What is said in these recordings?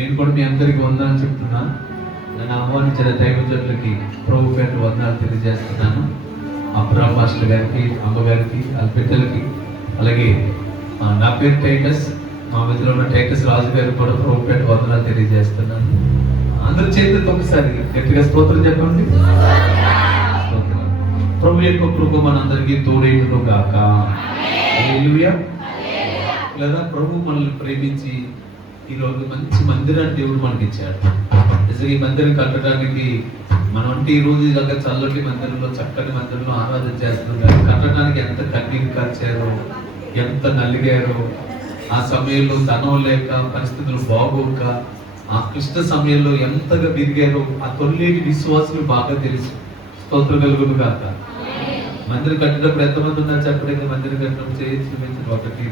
నేను కూడా మీ అందరికీ వందనాలు చెప్తున్నాను. నన్ను ఆహ్వానించిన దైవజనులకి ప్రభు పేరు వందనాలు తెలియజేస్తున్నాను. అబ్రామ్ మాస్టర్ గారికి, అమ్మగారికి, వాళ్ళ బిడ్డలకి, అలాగే నా పేరు టైటస్, మా మధ్యలో ఉన్న టైటస్ రాజు గారికి కూడా ప్రభు పేరు వందనాలు తెలియజేస్తున్నాను. అందరి చేతులతో ఒకసారి గట్టిగా స్తోత్రం చెప్పండి. ప్రభు యొక్క కృప మనందరికీ తోడేయును గాక. హల్లెలూయా. లేదా ప్రభు మనల్ని ప్రేమించి ఈరోజు మంచి మందిరాన్ని దేవుడు మనకి ఇచ్చాడు. నిజంగా ఈ మందిరం కట్టడానికి మనం అంటే ఈ రోజు ఇలాగ చల్లటి మందిరంలో, చక్కని మందిరంలో ఆరాధన చేస్తున్నాం. కానీ కట్టడానికి ఎంత కన్నీరు కార్చారో, ఎంత నలిగారో, ఆ సమయంలో ధనం లేక, పరిస్థితులు బాగోక, ఆ క్లిష్ట సమయంలో ఎంతగా విరిగారో ఆ తొలిలేని విశ్వాసులు బాగా తెలుసు. స్తోత్రం కలుగును గాక. మందిరం కట్టినప్పుడు ఎంతమంది ఉన్నారు చెప్పడానికి? మందిరం కట్టడం చేయించి ఒకటి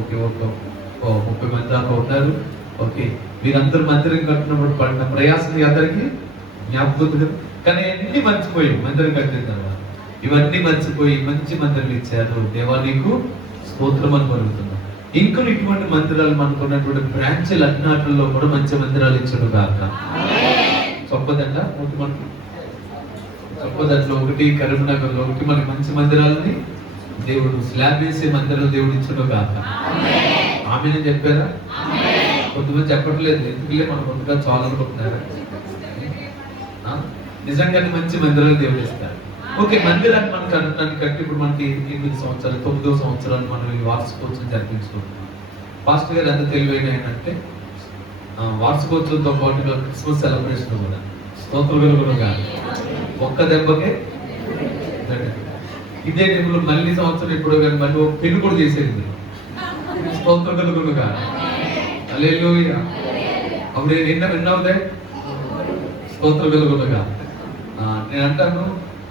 ఓకే, ఒక 30 మంది దాకా ఉన్నారు. ఓకే, మీరందరూ మందిరం కట్టినప్పుడు పడిన ప్రయాసం అందరికీ జ్ఞాపకం. కానీ అన్ని మర్చిపోయి మందిరం కట్టిన తర్వాత ఇవన్నీ మర్చిపోయి మంచి మందిరం ఇచ్చారు. దేవా నీకు స్తోత్రం అని పలుకుతున్నాం. ఇంకా ఇటువంటి మందిరాలు మనకున్నటువంటి బ్రాంచ్లు అన్నిటిలో కూడా మంచి మందిరాలు ఇచ్చాడు కాక. చొప్పదండ మనకు చొప్పదండలో ఒకటి, కరీంనగర్లో ఒకటి, మనకి మంచి మందిరాలని దేవుడు స్లాబ్ వేసే మందిరాలు దేవుడు ఇచ్చాడు కాక. ఆమెనే చెప్పారా? కొంతమంది చెప్పట్లేదు. ఎందుకులే మన కొత్తగా చాలా అనుకుంటున్నారు. నిజంగానే మంచి మందిరాలు దేవుడు ఇస్తారు. ఓకే, మందిరాన్ని మనకు అనడానికి కట్టి ఇప్పుడు మనకి 8 సంవత్సరాలు, 9వ సంవత్సరాలు మనం ఈ వార్షికోత్సవం జరిపించుకుంటున్నాం. పాస్టర్ గారు ఎంత తెలివైన ఏంటంటే వార్షికోత్సవంతో పాటుగా క్రిస్మస్ సెలబ్రేషన్ కూడా స్తోత్రగా ఒక్క దెబ్బకే ఇదే టైంలో మళ్ళీ సంవత్సరం ఎప్పుడో కానీ మళ్ళీ ఒక పెళ్లి కూడా చేసేది. స్తోత్రగా హల్లెలూయా. అప్పుడు ఎన్నవుతాయి? స్తోత్రగా. నేను అంటాను,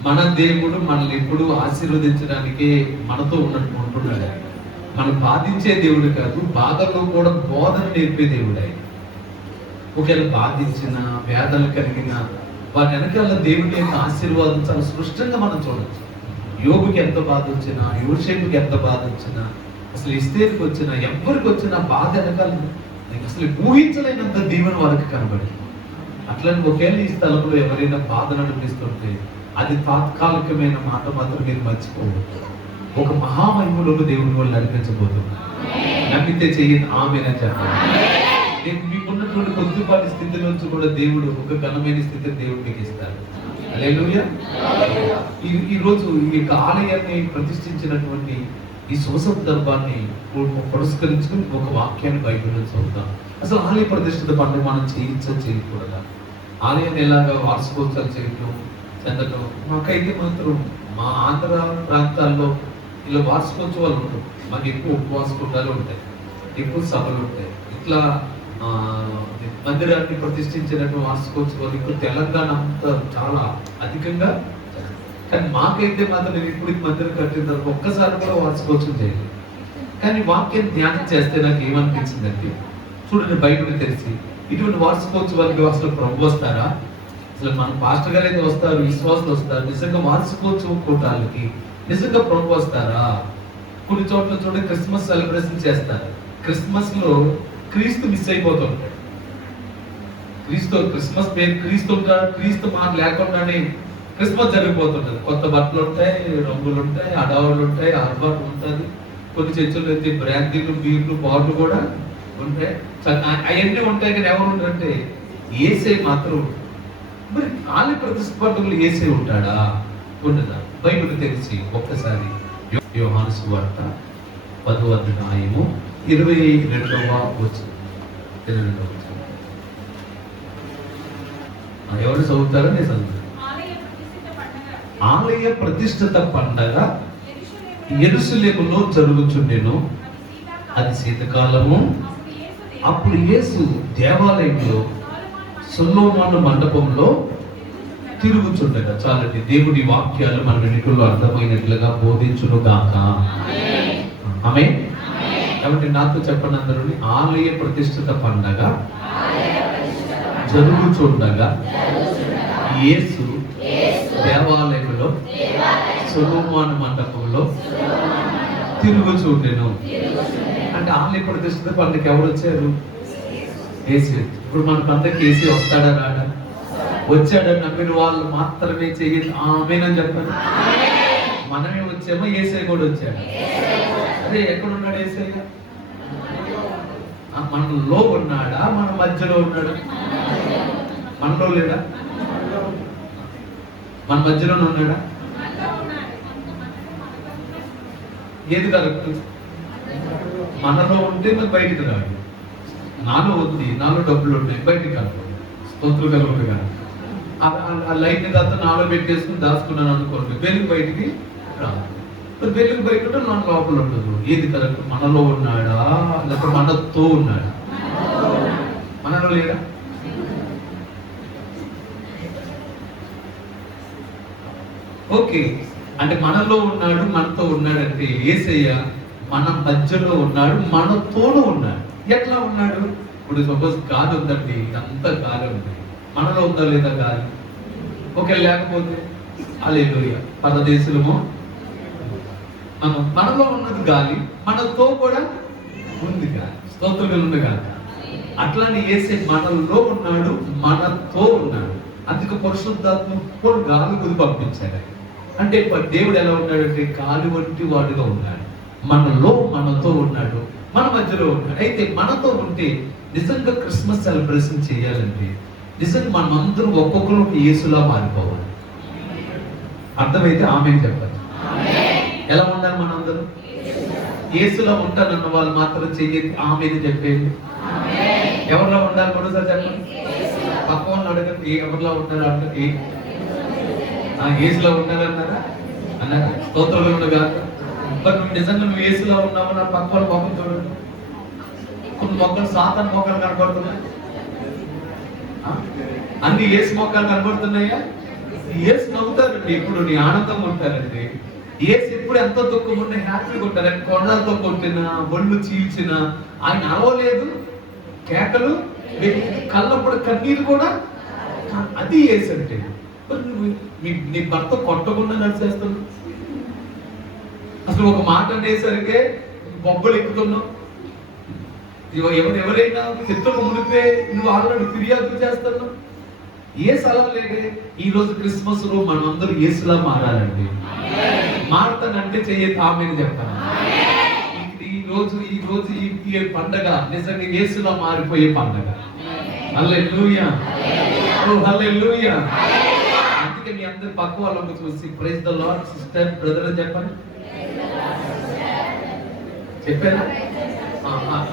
మన దేవుడు మనల్ని ఎప్పుడు ఆశీర్వదించడానికే మనతో ఉంటున్నాడు. మనం బాధించే దేవుడు కాదు, బాధలో కూడా బోధన నేర్పే దేవుడు ఆయన. ఒకవేళ బాధించిన, వేదనలు కలిగిన వాటి వెనకాల దేవుడి యొక్క ఆశీర్వాదం చాలా స్పష్టంగా మనం చూడొచ్చు. యోగుకి ఎంత బాధ వచ్చినా, యోసేపుకి ఎంత బాధ వచ్చినా, అసలు ఎస్తేరుకి వచ్చినా, ఎవరికి వచ్చినా బాధ వెనకాల అసలు ఊహించలేనంత దీవెన వారికి కనబడి. అట్లని ఒకవేళ ఈ స్థలంలో ఎవరైనా బాధను అనిపిస్తుంటే అది తాత్కాలికమైన మాట మాత్రం మీరు మర్చిపోవచ్చు. ఒక మహామహిమలోకి దేవుని వాళ్ళు నడిపించబోతున్నారు. నమ్మితే చెయ్యని ఆమెనే చెప్పాలి. మీకున్నటువంటి కొద్దిపాటి స్థితి నుంచి కూడా దేవుడు ఒక ఘనమైన స్థితిని దేవుడు మీకు ఇస్తారు. హల్లెలూయా. ఈ రోజు ఈ ఆలయాన్ని ప్రతిష్ఠించినటువంటి ఈ శుభ సందర్భాన్ని పురస్కరించుకుని ఒక వాక్యాన్ని బైబిల్లో చదువుతాం. అసలు ఆలయ ప్రతిష్ఠిత పండుగ మనం చేయకూడదా? ఆలయాన్ని ఎలాగా వార్షికోత్సవాలు చేయటం, చెందటం. మాకైతే మాత్రం మా ఆంధ్ర ప్రాంతాల్లో ఇలా వార్షికోత్సవాలు ఉంటాయి. మాకు ఎక్కువ ఉపవాస కూటాలు ఉంటాయి, ఎక్కువ సభలు ఉంటాయి. ఇట్లా మందిరాన్ని ప్రతిష్ఠించినటువంటి వార్షికోత్సవాలు ఇప్పుడు తెలంగాణ అంతా చాలా అధికంగా. కానీ మాకైతే మాత్రం నేను ఇప్పుడు మందిరం కట్టిన తర్వాత ఒక్కసారి కూడా వార్షికోత్సవం చేయలేదు. కానీ వాక్యాన్ని ధ్యానం చేస్తే నాకు ఏమనిపించిందంటే, చూడండి బైబిల్ తెలిసి ఇటువంటి వార్షికోత్సవాలకి అసలు ప్రభు వస్తారా? అసలు మన పాస్టర్ గారు అయితే వస్తారు, విశ్వాసులు వస్తారు. నిజంగా వార్షికోత్సవం కూటాలకి నిజంగా ప్రభు వస్తారా? కొన్ని చోట్ల చూడండి క్రిస్మస్ సెలబ్రేషన్ చేస్తారు. క్రిస్మస్ లో క్రీస్తు మిస్ అయిపోతుంటాడు. క్రిస్మస్ పేరు క్రీస్తు ఉంటాడు, క్రీస్తు మాట లేకుండానే క్రిస్మస్ జరిగిపోతుంటది. కొత్త బట్టలు ఉంటాయి, రంగులు ఉంటాయి, అడవులు ఉంటాయి, ఆర్భాటం ఉంటుంది. కొన్ని చర్చలు అయితే బ్రాందీలు, బీర్లు, బార్లు కూడా ఉంటాయి. అవన్నీ ఉంటాయి. కానీ ఎవరు ఉంటారంటే యేసే మాత్రం. మరి ఆలయ ప్రతిష్ఠితులు యేసే ఉంటాడా? ఉండదా? బైబిల్ తెలిసి ఒక్కసారి యోహాను సువార్త 10వ అధ్యాయము 22వ వచనం. ఎవరు చదువుతారో నేను చదువుతాను. ఆలయ ప్రతిష్ఠిత పండగ యెరూషలేములో జరుగుచుండెను. అది శీతకాలము. అప్పుడు యేసు దేవాలయంలో సొలొమోను మండపంలో తిరుగుచుండగా. చాలండి, దేవుడి వాక్యాలు మన వెనుకల్లో అర్థమైనట్లుగా బోధించును గాక. ఆమేన్. కాబట్టి నాతో చెప్పండి అందరూ, ఆలయ ప్రతిష్ఠిత పండగ జరుగుచుండగా యేసు దేవాలయంలో సొలొమోను మండపంలో తిరుగుచుండెను. అంటే ఆలయ ప్రతిష్ఠిత పండుగ ఎవరు వచ్చారు? ఏసీ. ఇప్పుడు మనకు అందరికి ఏసీ వస్తాడా రాడా? వచ్చాడని నమ్మిన వాళ్ళు మాత్రమే చెయ్యి ఆమేనని చెప్పండి. మనమే వచ్చామో ఏసై కూడా వచ్చాడు? అదే ఎక్కడున్నాడు ఏసై? మనలో ఉన్నాడా, మన మధ్యలో ఉన్నాడా? మనలో లేడా? మన మధ్యలోనే ఉన్నాడా? ఏది కరెక్ట్? మనలో ఉంటే మరి బయటికి రాడు. నాలో ఉంది, నాలో డబ్బులు ఉన్నాయి, బయటికి కాదు. స్తోత్రం కలుగుతుంది కదా. ఆ లైట్ కాస్త నాలో పెట్టేసుకుని దాచుకున్నాను అనుకోండి, వెలుగు బయటికి రాదు. వెలుగు బయట ఉంటే నా లోపల ఉండదు. ఏది కరెక్ట్? మనలో ఉన్నాడా లేకపోతే మనతో ఉన్నాడా? మనలో లేడా? ఓకే, అంటే మనలో ఉన్నాడు, మనతో ఉన్నాడు అంటే యేసయ్య మన మధ్యలో ఉన్నాడు, మనతోనూ ఉన్నాడు. ఎట్లా ఉన్నాడు? ఇప్పుడు సపోజ్ గాలి ఉందండి, అంత గాలి ఉంది, మనలో ఉందా లేదా గాలి? ఓకే, లేకపోతే హల్లెలూయా పరదేశులము. మనలో ఉన్నది గాలి, మనతో కూడా ఉంది గాలి. స్తోత్రం ఉంది గాలి. అట్లానే యేసే మనలో ఉన్నాడు, మనతో ఉన్నాడు. అందుకే పరిశుద్ధాత్మ కూడా గాలి కొద్ది పంపించాడు. అంటే దేవుడు ఎలా ఉన్నాడంటే గాలి వంటి వాడుగా ఉన్నాడు. మనలో మనతో ఉన్నాడు, మన మధ్యలో ఉన్నాడు. అయితే మనతో ఉంటే నిజంగా క్రిస్మస్ సెలబ్రేషన్ చేయాలంటే నిజంగా మనమందరం ఒక్కొక్కరు యేసులా మారిపోవాలి. అర్థమైతే ఆమేన్ చెప్పాలి. ఎలా ఉండాలి? మనందరం యేసులా ఉంటానన్న వాళ్ళు మాత్రం చెయ్యి ఆమేన్ చెప్పేది. ఎవరిలా ఉండాలి? మరోసారి చెప్పండి. పక్క వాళ్ళు అడగండి, ఎవరిలా ఉండాలి అంటే యేసులా ఉండాలన్నారా? అన్నారా? స్తోత్రాలు ఉండగా. మరి నువ్వు నిజంగా నువ్వు యేసులా ఉన్నావు నా పక్క వాళ్ళ మొక్కలు చూడండి. కొన్ని మొక్కలు సాతాను మొక్కలు కనబడుతున్నాయి, అన్ని యేసు మొక్కలు కనబడుతున్నాయా? యేసు నవ్వుతారండి, ఎప్పుడు నీ ఆనందంగా ఉంటారండి. యేసు ఎప్పుడు ఎంతో దుఃఖం ఉన్నా హ్యాపీగా ఉంటారండి. కొండలతో కొట్టిన, ఒళ్ళు చీల్చిన ఆయన అలవలేదు, కేకలు కళ్ళప్పుడు కన్నీరు కూడా. అది యేసు అంటే. నీ భర్త కొట్టకుండా నడిచేస్తున్నావు, అసలు ఒక మాట అనేసరికే బొబ్బలు ఎక్కుతున్నావు. ఎవరైనా చిత్తకు మునిపే నువ్వు ఆల్రెడీ ఫిర్యాదు చేస్తున్నావు. ఏ సలహా లేదే. ఈ రోజు క్రిస్మస్ లో మనం అందరూ యేసులా మారాలండి. మారుతానంటే చెయ్యి ఆమేన్ చెప్పాను. ఈ రోజు ఈ పండగ నిజంగా యేసులా మారిపోయే పండగ. హల్లెలూయా, హల్లెలూయా. అందుకే మీ అందరి పక్క వాళ్ళకు చూసి praise the Lord sister brother అని చెప్పండి. చెప్పారా?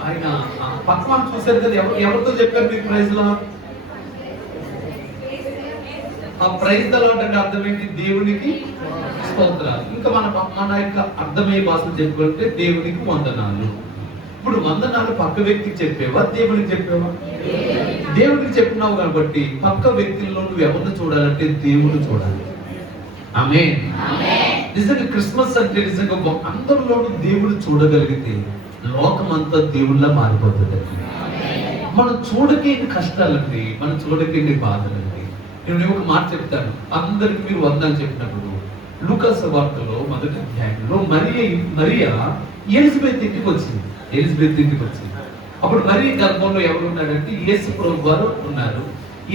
ఆయన పక్క వాళ్ళు చూశారు కదా, ఎవరితో చెప్పారు మీకు ప్రైజ్ లార్డ్? ఆ ప్రైజ్ ద లార్డ్ అంటే అర్థం ఏంటి? దేవునికి స్తోత్రాలు. ఇంకా మన యొక్క అర్థమయ్యే భాషలు చెప్పుకుంటే దేవునికి వందనాలు. ఇప్పుడు వందనాలు పక్క వ్యక్తికి చెప్పేవా, దేవునికి చెప్పేవా? దేవుడికి చెప్పినావు కాబట్టి పక్క వ్యక్తుల్లో నువ్వు ఎవరిని చూడాలంటే దేవుడు చూడాలి. ఆమేన్. నిజంగా క్రిస్మస్ అంటే నిజంగా అందరిలోనూ దేవుడు చూడగలిగితే లోకం అంతా దేవుళ్ళ మారిపోతుంది. మనం చూడకేంటి కష్టాలండి, మనం చూడకేంటి బాధలండి. నేను ఒక మాట చెప్తాను, అందరికి మీరు వందనాలు చెప్పినప్పుడు లూకా సువార్తలో మొదటి అధ్యాయంలో మరియా ఎలిజబెత్ ఇంటికి వచ్చింది. అప్పుడు మరియ గర్భంలో ఎవరు ఉన్నాడంటే యేసు ప్రభు వారు ఉన్నారు.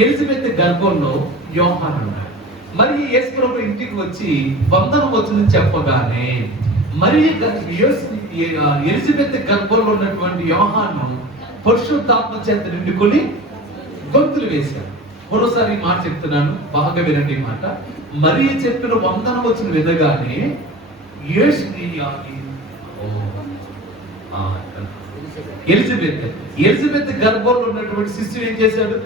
ఎలిజబెత్ గర్భంలో యోహాను ఉన్నాడు. మరి యేసు ప్రభు ఇంటికి వచ్చి వందనం వచ్చింది చెప్పగానే మరి ఎలిజబెత్ గర్భంలో ఉన్నటువంటి యోహాను పరిశుద్ధాత్మ చేత నిండుకొని గొంతులు వేశాడు. మరోసారి మాట చెప్తున్నాను, బాగా వినండి ఈ మాట. మరి చెప్పిన వందనం వచ్చిన వినగానే ఎలిజబెత్ గర్భంలో ఉన్నటువంటి శిశువు ఏం చేశాడు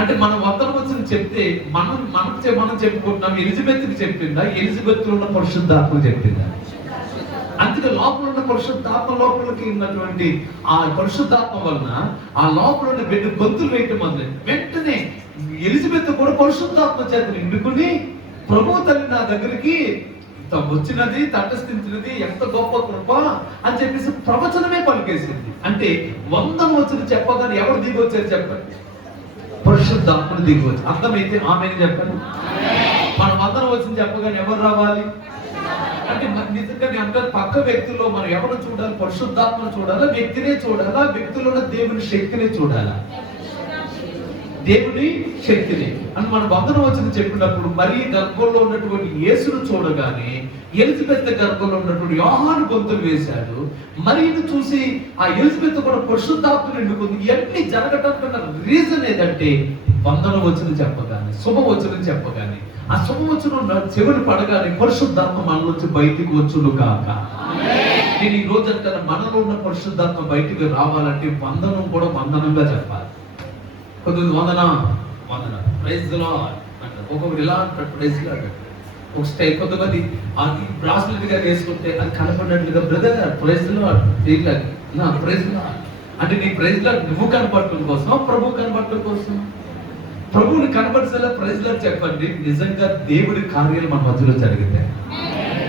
అంటే మనం వందనం వచ్చిన చెప్తే మనం చెప్పుకుంటున్నాం. ఎలిజబెత్ కి చెప్పిందా? ఎలిజబెత్ లో ఉన్న పరిశుద్ధాత్మ చెప్పిందా? అందుకే లోపల ఉన్న పరిశుద్ధాత్మ లోపలికి ఉన్నటువంటి ఆ పరిశుద్ధాత్మ వలన ఆ లోపల ఉన్న బిడ్డ గొంతులు వేయటం మొదలు వెంటనే ఎలిజబెత్ కూడా పరిశుద్ధాత్మ చేత నిండుకుని ప్రభు తల్లి నా దగ్గరికి వచ్చినది, తటస్థించినది, ఎంత గొప్ప కృప అని చెప్పేసి ప్రవచనమే పలికేసింది. అంటే వందనం వచ్చింది చెప్పగానే ఎవరు దిగి వచ్చారు చెప్పండి? పరిశుద్ధాత్మను దిగి వచ్చి. అర్థమైతే ఆమెను చెప్పండి. మన వందనం వచ్చింది చెప్పగానే ఎవరు రావాలి? అంటే నిజంగా నేను అంటాను, పక్క వ్యక్తిలో మనం ఎవరు చూడాలి? పరిశుద్ధాత్మను చూడాలా? వ్యక్తినే చూడాలా? వ్యక్తిలో ఉన్న దేవుని శక్తిని చూడాలా? దేవుని శక్తిని అని మన వందన వచ్చిన చెప్పినప్పుడు, మరి గర్భంలో ఉన్నటువంటి యేసును చూడగానే ఎలిజబెత్ గర్భంలో ఉన్నటువంటి యోహాను గొంతులు వేశాడు. మరియను చూసి ఆ ఎలిజబెత్ కూడా పరిశుద్ధాత్మను నిండుకుంది. ఇవన్నీ జరగటానికి రీజన్ ఏదంటే, వందన వచ్చిన చెప్పగానే, శుభవచనం చెప్పగానే, ఆ శుభవచనం చెవులు పడగానే పరిశుద్ధాత్మ మనలోంచి బయటికి వచ్చును కాక. నేను ఈ రోజు అంటాను, మనలో ఉన్న పరిశుద్ధాత్మ బయటికి రావాలంటే వందనం కూడా వందనంగా చెప్పాలి. కొంతమంది వందన వందన ప్రైజ్ ది లార్డ్ అంటారు, ఒక్కొక్కరు ఇలా అంటారు ప్రైజ్ ది లార్డ్. ఒక స్టైల్ కొంతమంది బ్రాస్లెట్ గా వేసుకుంటే అది కనపడినట్లుగా బ్రదర్ ప్రైజ్ ది లార్డ్ నా ప్రైజ్ ది లార్డ్ అంటే, నీ ప్రైజ్ ది లార్డ్ నువ్వు కనపడటం కోసం, ప్రభు కనపడటం కోసం. ప్రభువుని కనపరిచేలా ప్రైజ్ ది లార్డ్ చెప్పండి. నిజంగా దేవుడి కార్యాలు మన మధ్యలో జరిగితే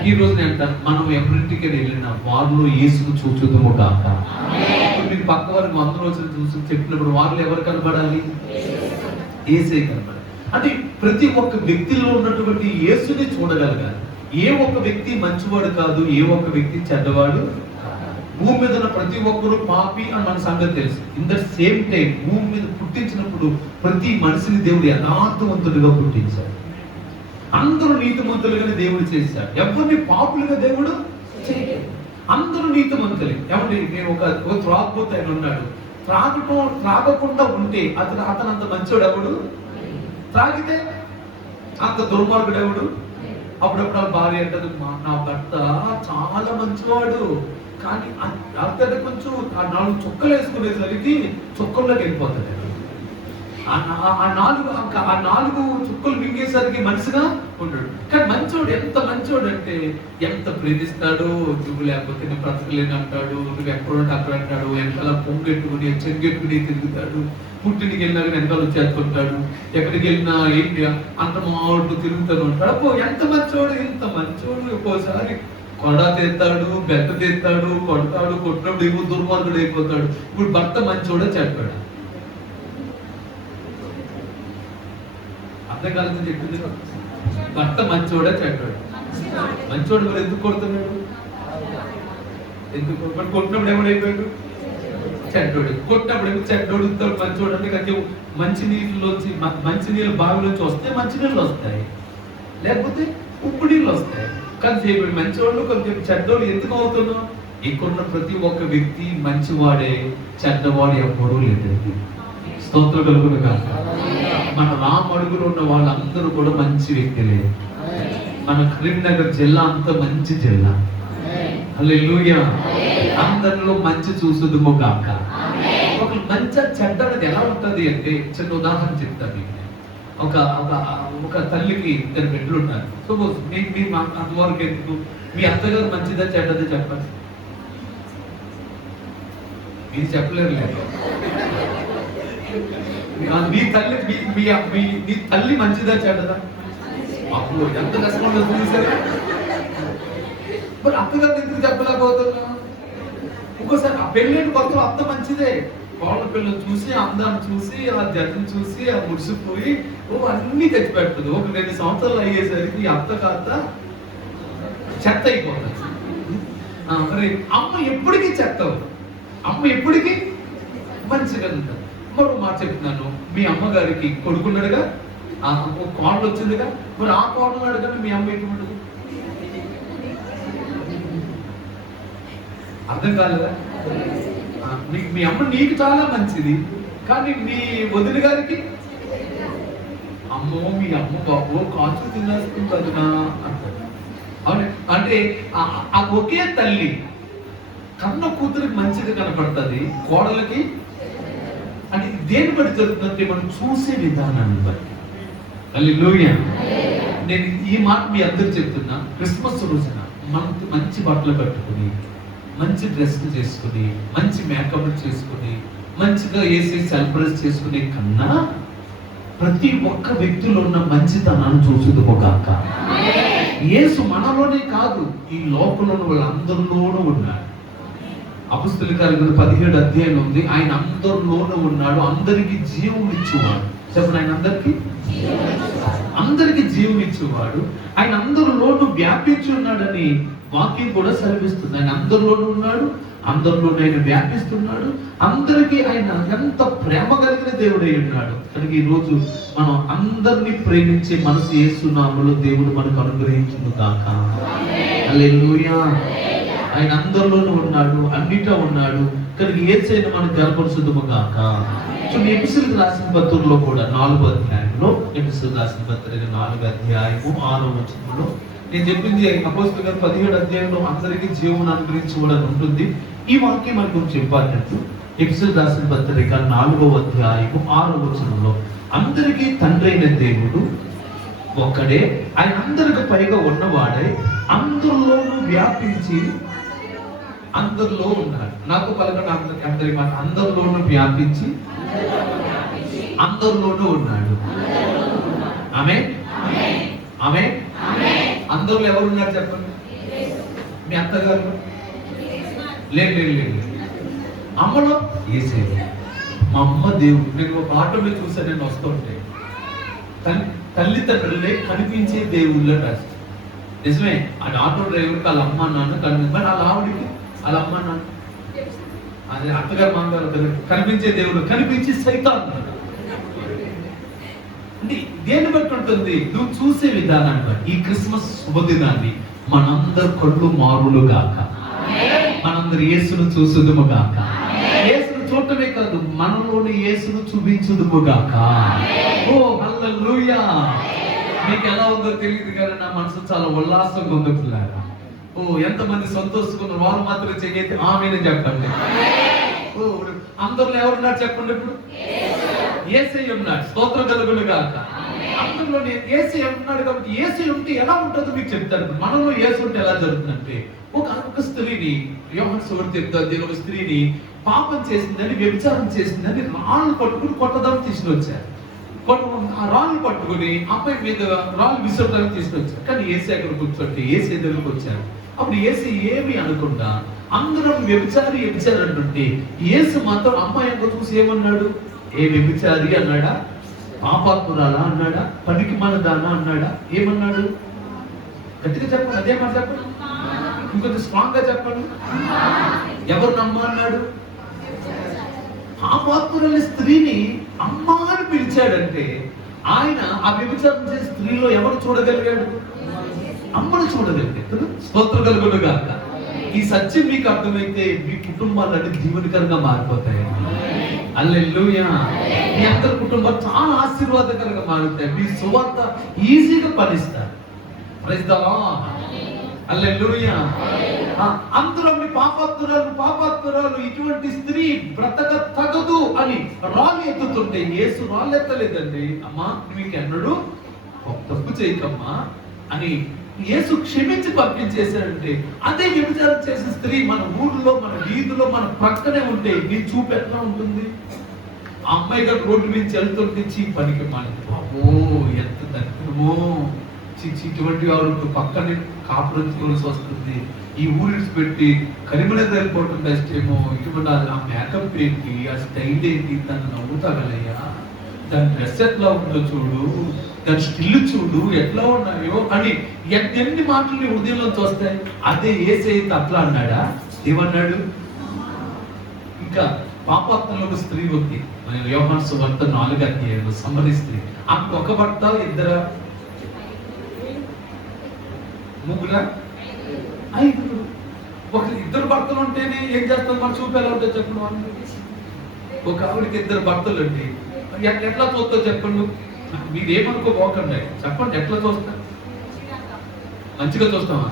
ఈ రోజు నేను అంటాను, మనం ఎవరింటికి వెళ్ళినా వారిలో యేసును చూచుదుము కాక. మీరు పక్క వారికి 100 రోజులు చూసి చెప్పినప్పుడు వారిలో ఎవరు కనబడాలి? యేసే కనబడాలి. అంటే ప్రతి ఒక్క వ్యక్తిలో ఉన్నటువంటి యేసుని చూడగలగాలి. ఏ ఒక్క వ్యక్తి మంచివాడు కాదు, ఏ ఒక్క వ్యక్తి చెడ్డవాడు. భూమి మీద ఉన్న ప్రతి ఒక్కరు పాపి అని మన సంగతి తెలుసు. ఇన్ ద సేమ్ టైం భూమి మీద పుట్టించినప్పుడు ప్రతి మనిషిని దేవుడు యథార్థవంతుడిగా పుట్టించాడు. అందరూ నీతిమంతులుగానే దేవుడు చేశాడు. ఎవరిని పాపులుగా దేవుడు చేయలేదు. అందరూ నీతిమంతులే. ఎవరి నేను ఒక త్రాగబోతు ఆయన ఉన్నాడు. త్రాగకుండా ఉంటే అతను అంత మంచోడు ఎవడు? త్రాగితే అంత దుర్మార్గుడు ఎవడు? అప్పుడప్పుడు ఆ భార్య అంటది, నా భర్త చాలా మంచివాడు, కానీ అతను కొంచెం ఆ 4 చుక్కలు వేసుకునేసరికి చుక్కల్లోకి వెళ్ళిపోతాడు. ఆ 4 చుక్కలు మింగేసరికి మనిషిగా ఉంటాడు. కానీ మంచోడు ఎంత మంచోడు అంటే, ఎంత ప్రేమిస్తాడు. నువ్వు లేకపోతే నువ్వు బ్రతకలేని అంటాడు, నువ్వు ఎక్కడుంటే అక్కడ అంటాడు, వెనకాల పొంగెట్టుకుని చెంగెట్టుకుని తిరుగుతాడు. పుట్టింటికి వెళ్ళినా వెనకాల వచ్చేస్తుంటాడు. ఎక్కడికి వెళ్ళినా ఏంటి అంత మాడు తిరుగుతూ ఉంటాడు. అబ్బో ఎంత మంచోడు, ఎంత మంచోడు. ఒక్కోసారి కొండ తెస్తాడు, బెట్ట తెస్తాడు, కొడతాడు. కొట్టినప్పుడు ఏమో దుర్మార్గుడు అయిపోతాడు. ఇప్పుడు భర్త మంచోడే చెప్పాడు. అర్థకాలని చెప్పింది, భర్త మంచోడే చెడ్డాడు. మంచోడు మరి ఎందుకు కొడుతున్నాడు? ఎందుకు కొట్టినప్పుడు ఏమైపోయాడు? చెడ్డోడు. కొట్టినప్పుడు ఏమో చెడ్డోడు. మంచోడు అంటే కొంచెం మంచి నీళ్ళలోంచి, మంచి నీళ్ళు బావిలోంచి వస్తే మంచి నీళ్ళు వస్తాయి, లేకపోతే ఉప్పు నీళ్ళు వస్తాయి. కానీ మంచివాళ్ళు కొంచెం చెడ్డోళ్ళు ఎందుకు అవుతున్నాం? ఇక్కడున్న ప్రతి ఒక్క వ్యక్తి మంచివాడే, చెడ్డవాడు ఎవ్వడూ లేదు. స్తోత్రం కలుగును కాక. మన రామడుగులో ఉన్న వాళ్ళందరూ కూడా మంచి వ్యక్తులే. మన కరీంనగర్ జిల్లా అంతా మంచి జిల్లా. హల్లెలూయా. అందరిలో మంచి చూసుదుము కాక. ఒక మంచి చెడ్డ అనేది ఎలా ఉంటది అంటే, చిన్న ఉదాహరణ చెప్తాను. ఒక తల్లికి 2 బిడ్డలు ఉన్నారు. సపోజ్ మీ అంతవరకు ఎందుకు, మీ అత్తగారు మంచిదా చెడ్డదా చెప్పండి. మీరు చెప్పలేరు లేదు. నీ తల్లి మంచిదా చెడ్డదా? అప్పుడు ఎంత కష్టం చూసారా? మరి అత్తగారు ఎందుకు చెప్పలేకపోతున్నా? ఇంకోసారి ఆ పెళ్ళైన కొత్తలో అత్త మంచిదే, వాళ్ళ పిల్లలు చూసి, అందాన్ని చూసి, ఆ జట్టును చూసి, ఆ ముడిసిపోయి అన్ని తెచ్చి పెడుతుంది. ఒక 2 సంవత్సరాలు అయ్యేసరికి అత్త కాస్త చెత్త అయిపోతుంది. మరి అమ్మ ఎప్పటికీ చెత్త, అమ్మ ఎప్పటికీ మంచిగా ఉంటుంది. మరి మాట చెప్తున్నాను, మీ అమ్మగారికి కొడుకున్నాడుగా, ఒక కోడలు వచ్చిందిగా, మరి ఆ కోడలు అడగండి మీ అమ్మ ఎటువంటి? అర్థం కాలేదా? మీ అమ్మ నీకు చాలా మంచిది, కానీ మీ వదిన గారికి అమ్మో మీ అమ్మ బాబో కాచు తినేస్తుంది వదినా అంటారు. అవును, అంటే ఆ ఒకే తల్లి కన్న కూతురికి మంచిగా కనపడుతుంది, కోడలకి అంటే దేని బట్టి జరుగుతుందంటే మనం చూసే విధానాన్ని బట్టి. హల్లెలూయా. నేను ఈ మాట మీ అందరూ చెప్తున్నా, క్రిస్మస్ రోజున మనం మంచి బట్టలు కట్టుకుని, మంచి డ్రెస్లు చేసుకుని, మంచి మేకప్ చేసుకుని, మంచిగా వేసి సెలబ్రేట్ చేసుకునే కన్నా ప్రతి ఒక్క వ్యక్తిలో ఉన్న మంచితనాన్ని చూసుదుకోగాక. యేసు మనలోనే కాదు, ఈ లోకంలో వాళ్ళందరిలోనూ ఉన్నాడు. అపొస్తలుల కార్యములు 17 అధ్యాయం ఉంది. ఆయన అందరిలోనూ ఉన్నాడు, అందరికి జీవం ఇచ్చేవాడు. చెప్పండి, ఆయన అందరికి జీవం ఇచ్చేవాడు. ఆయన అందరిలోనూ వ్యాపించి ఉన్నాడని వాక్యం కూడా సెలవిస్తుంది. ఆయన అందరిలోనూ ఉన్నాడు, అందరిలోనూ ఆయన వ్యాపిస్తున్నాడు. అందరికీ ఆయన ఎంత ప్రేమ కలిగిన దేవుడై ఉన్నాడు. కనుక ఈ రోజు మనం అందరినీ ప్రేమించే మనసు యేసునామములో దేవుడు మనకు అనుగ్రహించును గాక. హల్లెలూయా. ఆయన అందరిలోనూ ఉన్నాడు, అన్నిటా ఉన్నాడు. కనుక యేసయ్యను మనం గర్భపరచుదుము గాక. చూడండి, ఎఫెసీయులకు రాసిన పత్రికలో కూడా 4వ అధ్యాయంలో, ఎఫెసీయులకు రాసిన పత్రిక 4వ అధ్యాయము 6వ వచనంలో నేను చెప్పింది అపొస్తలుల 17 అధ్యాయంలో అందరికీ జీవనం అనుగ్రహించబడని ఉంటుంది. ఈ వాక్యం మనకు కొంచెం ఇంపార్టెంట్. ఎఫెసీయులకు రాసిన పత్రిక 4వ అధ్యాయము 6వ వచనంలో అందరికీ తండ్రి అయిన దేవుడు ఒక్కడే, ఆయన అందరికి పైగా ఉన్నవాడై అందరిలోనూ వ్యాపించి అందరిలో ఉన్నాడు. నాకు పలకడం అందరి మాట, అందరిలోనూ వ్యాపించి అందరిలోనూ ఉన్నాడు. ఆమేన్, ఆమేన్. అందరిలో ఎవరు ఉన్నారు చెప్పండి? మీ అత్తగారు లేదు, అమ్మలో యేసయ్య. మా అమ్మ దేవుడు. నేను ఒక ఆటోలో చూసాను, నేను వస్తుంటే తల్లిదండ్రులే కనిపించే దేవుళ్ళ రాసి. నిజమే, అది ఆటో డ్రైవర్కి వాళ్ళ అమ్మ నాన్న కనిపించి, మరి వాళ్ళ ఆవిడికి వాళ్ళ అమ్మ నాన్న, అదే అత్తగారు మామగారు కనిపించే దేవుడు, కనిపించి సైతాన్. అంటే దేన్ని బట్టి ఉంటుంది? నువ్వు చూసే విధానాన్ని బట్టి. ఈ క్రిస్మస్ శుభదినాన్ని మనందరి కళ్ళు మారులు గాక, మనందరి యేసును చూసుదుము గాక. యేసును చూడటమే కాదు, మనలోని యేసును చూపించుదుము గాక. ఓ హల్లెలూయా. మీకు ఎలా ఉందో తెలియదు కానీ నా మనసు చాలా ఉల్లాసంగా ఉంది పిల్లారా. ఓ ఎంతమంది సంతోషకున్నారు, వారు మాత్రం చెయ్యి ఆమేన్ చెప్పండి. ఓ అందరిలో ఎవరున్నారు చెప్పండి? ఇప్పుడు యేసయ్య ఉన్నాడు. స్తోత్రం కలుగును గాక. అందరిలో యేసయ్య ఉన్నాడు కాబట్టి యేసయ్య ఉంటే ఎలా ఉంటుందో మీకు చెప్తాను. మనలో యేసు ఉంటే ఎలా జరుగుతుందంటే, ఒక స్త్రీని యోహాను సువార్త చెప్తాది, ఒక స్త్రీని పాపం చేసిందని, వ్యభిచారం చేసిందని రాళ్ళు పట్టుకుని కొట్టదాన్ని తీసుకొచ్చారు. ఆ రాళ్ళు పట్టుకుని అమ్మాయి మీద రాళ్ళు విసరడానికి తీసుకొచ్చారు. కానీ యేసయ్య అక్కడ కూర్చోండి, యేసయ్య దగ్గరకు వచ్చారు. అప్పుడు యేసయ్య ఏమి అనుకుంటా అందరం వ్యభిచారి అంటుంటే, యేసు మాత్రం అమ్మాయి అంతా చూసి ఏమన్నాడు? ఏ వ్యభిచారి అన్నాడా? పాపాత్మురాలా అన్నాడా? పనికి మనదానా అన్నాడా? ఏమన్నాడు? గట్టిగా చెప్పండి, అదే మాట చెప్పండి, ఇంకొంచెం స్ట్రాంగ్ గా చెప్పండి. ఎవరు నమ్మ అన్నాడు? పాపాత్మురాలి స్త్రీని అమ్మ అని పిలిచాడంటే, ఆయన ఆ వ్యభిచారం చేసే స్త్రీలో ఎవరు చూడగలిగాడు? అమ్మను చూడగలిగాడు. స్తోత్రం కలుగును గాక. ఈ సత్యం మీకు అర్థమైతే మీ కుటుంబాలన్నీ దీవెనకరంగా మారిపోతాయి. హల్లెలూయా. మీ అందరి కుటుంబాలు చాలా ఆశీర్వాదకరంగా మారుతాయి. మీ సువార్త ఈజీగా ఫలిస్తారు. Praise the lord. హల్లెలూయా. అందరూ మీ పాపాత్మురాలు ఇటువంటి స్త్రీ బ్రతక తగదు అని రాళ్ళు ఎత్తుతుంటే యేసు రాళ్ళు ఎత్తలేదండి. అమ్మా మీకు ఎన్నడూ తప్పు చేయకమ్మా అని యేసు క్షమించి పంపించేశాడంటే, అదే వ్యభిచారం చేసిన స్త్రీ మన ఊర్లో, మన వీధిలో, మన ప్రక్కనే ఉంటే నీ చూపు ఎట్లా ఉంటుంది? ఆ అమ్మాయి గారు రోడ్డు నుంచి వెళ్తుంటే పనికి బాబో ఎంత దక్కమో, ఇటువంటి వారు పక్కనే కాపురించుకోవాల్సి వస్తుంది. ఈ ఊరిని పెట్టి కరీంనగర్ వెళ్ళిపోవటం బెస్ట్ ఏమో. ఇటువంటి ఆ మేకప్ ఏంటి, ఆ స్టైల్ ఏంటి, దాన్ని నవ్వుతాగలయ్యా, దాని డ్రెస్ ఎట్లా ఉందో చూడు, దాని స్టిల్ చూడు ఎట్లా ఉన్నాయో అని ఎన్ని మాటలు హృదయంలోకి వస్తాయి. అదే యేసయ్య అట్లా అన్నాడా? ఏమన్నాడు? ఇంకా పాపాత్మలో ఒక స్త్రీ ఉంది, యోహాను సువార్త 4వ అధ్యాయంలో సమరీ స్త్రీ. ఆమెకు ఒక భర్త, ఇద్దరు, ముగ్గురా, ఐదుగురు. ఇద్దరు భర్తలు ఉంటేనే ఏం చేస్తాం? మన చూపు ఎలా ఉంటుందో చెప్పండి. ఒక ఆవిడకి ఇద్దరు భర్తలు అండి, ఎట్లా చూస్తా చెప్పండి? మీరు ఏమనుకోబోకండి, చెప్పండి ఎట్లా చూస్తా? మంచిగా చూస్తామా?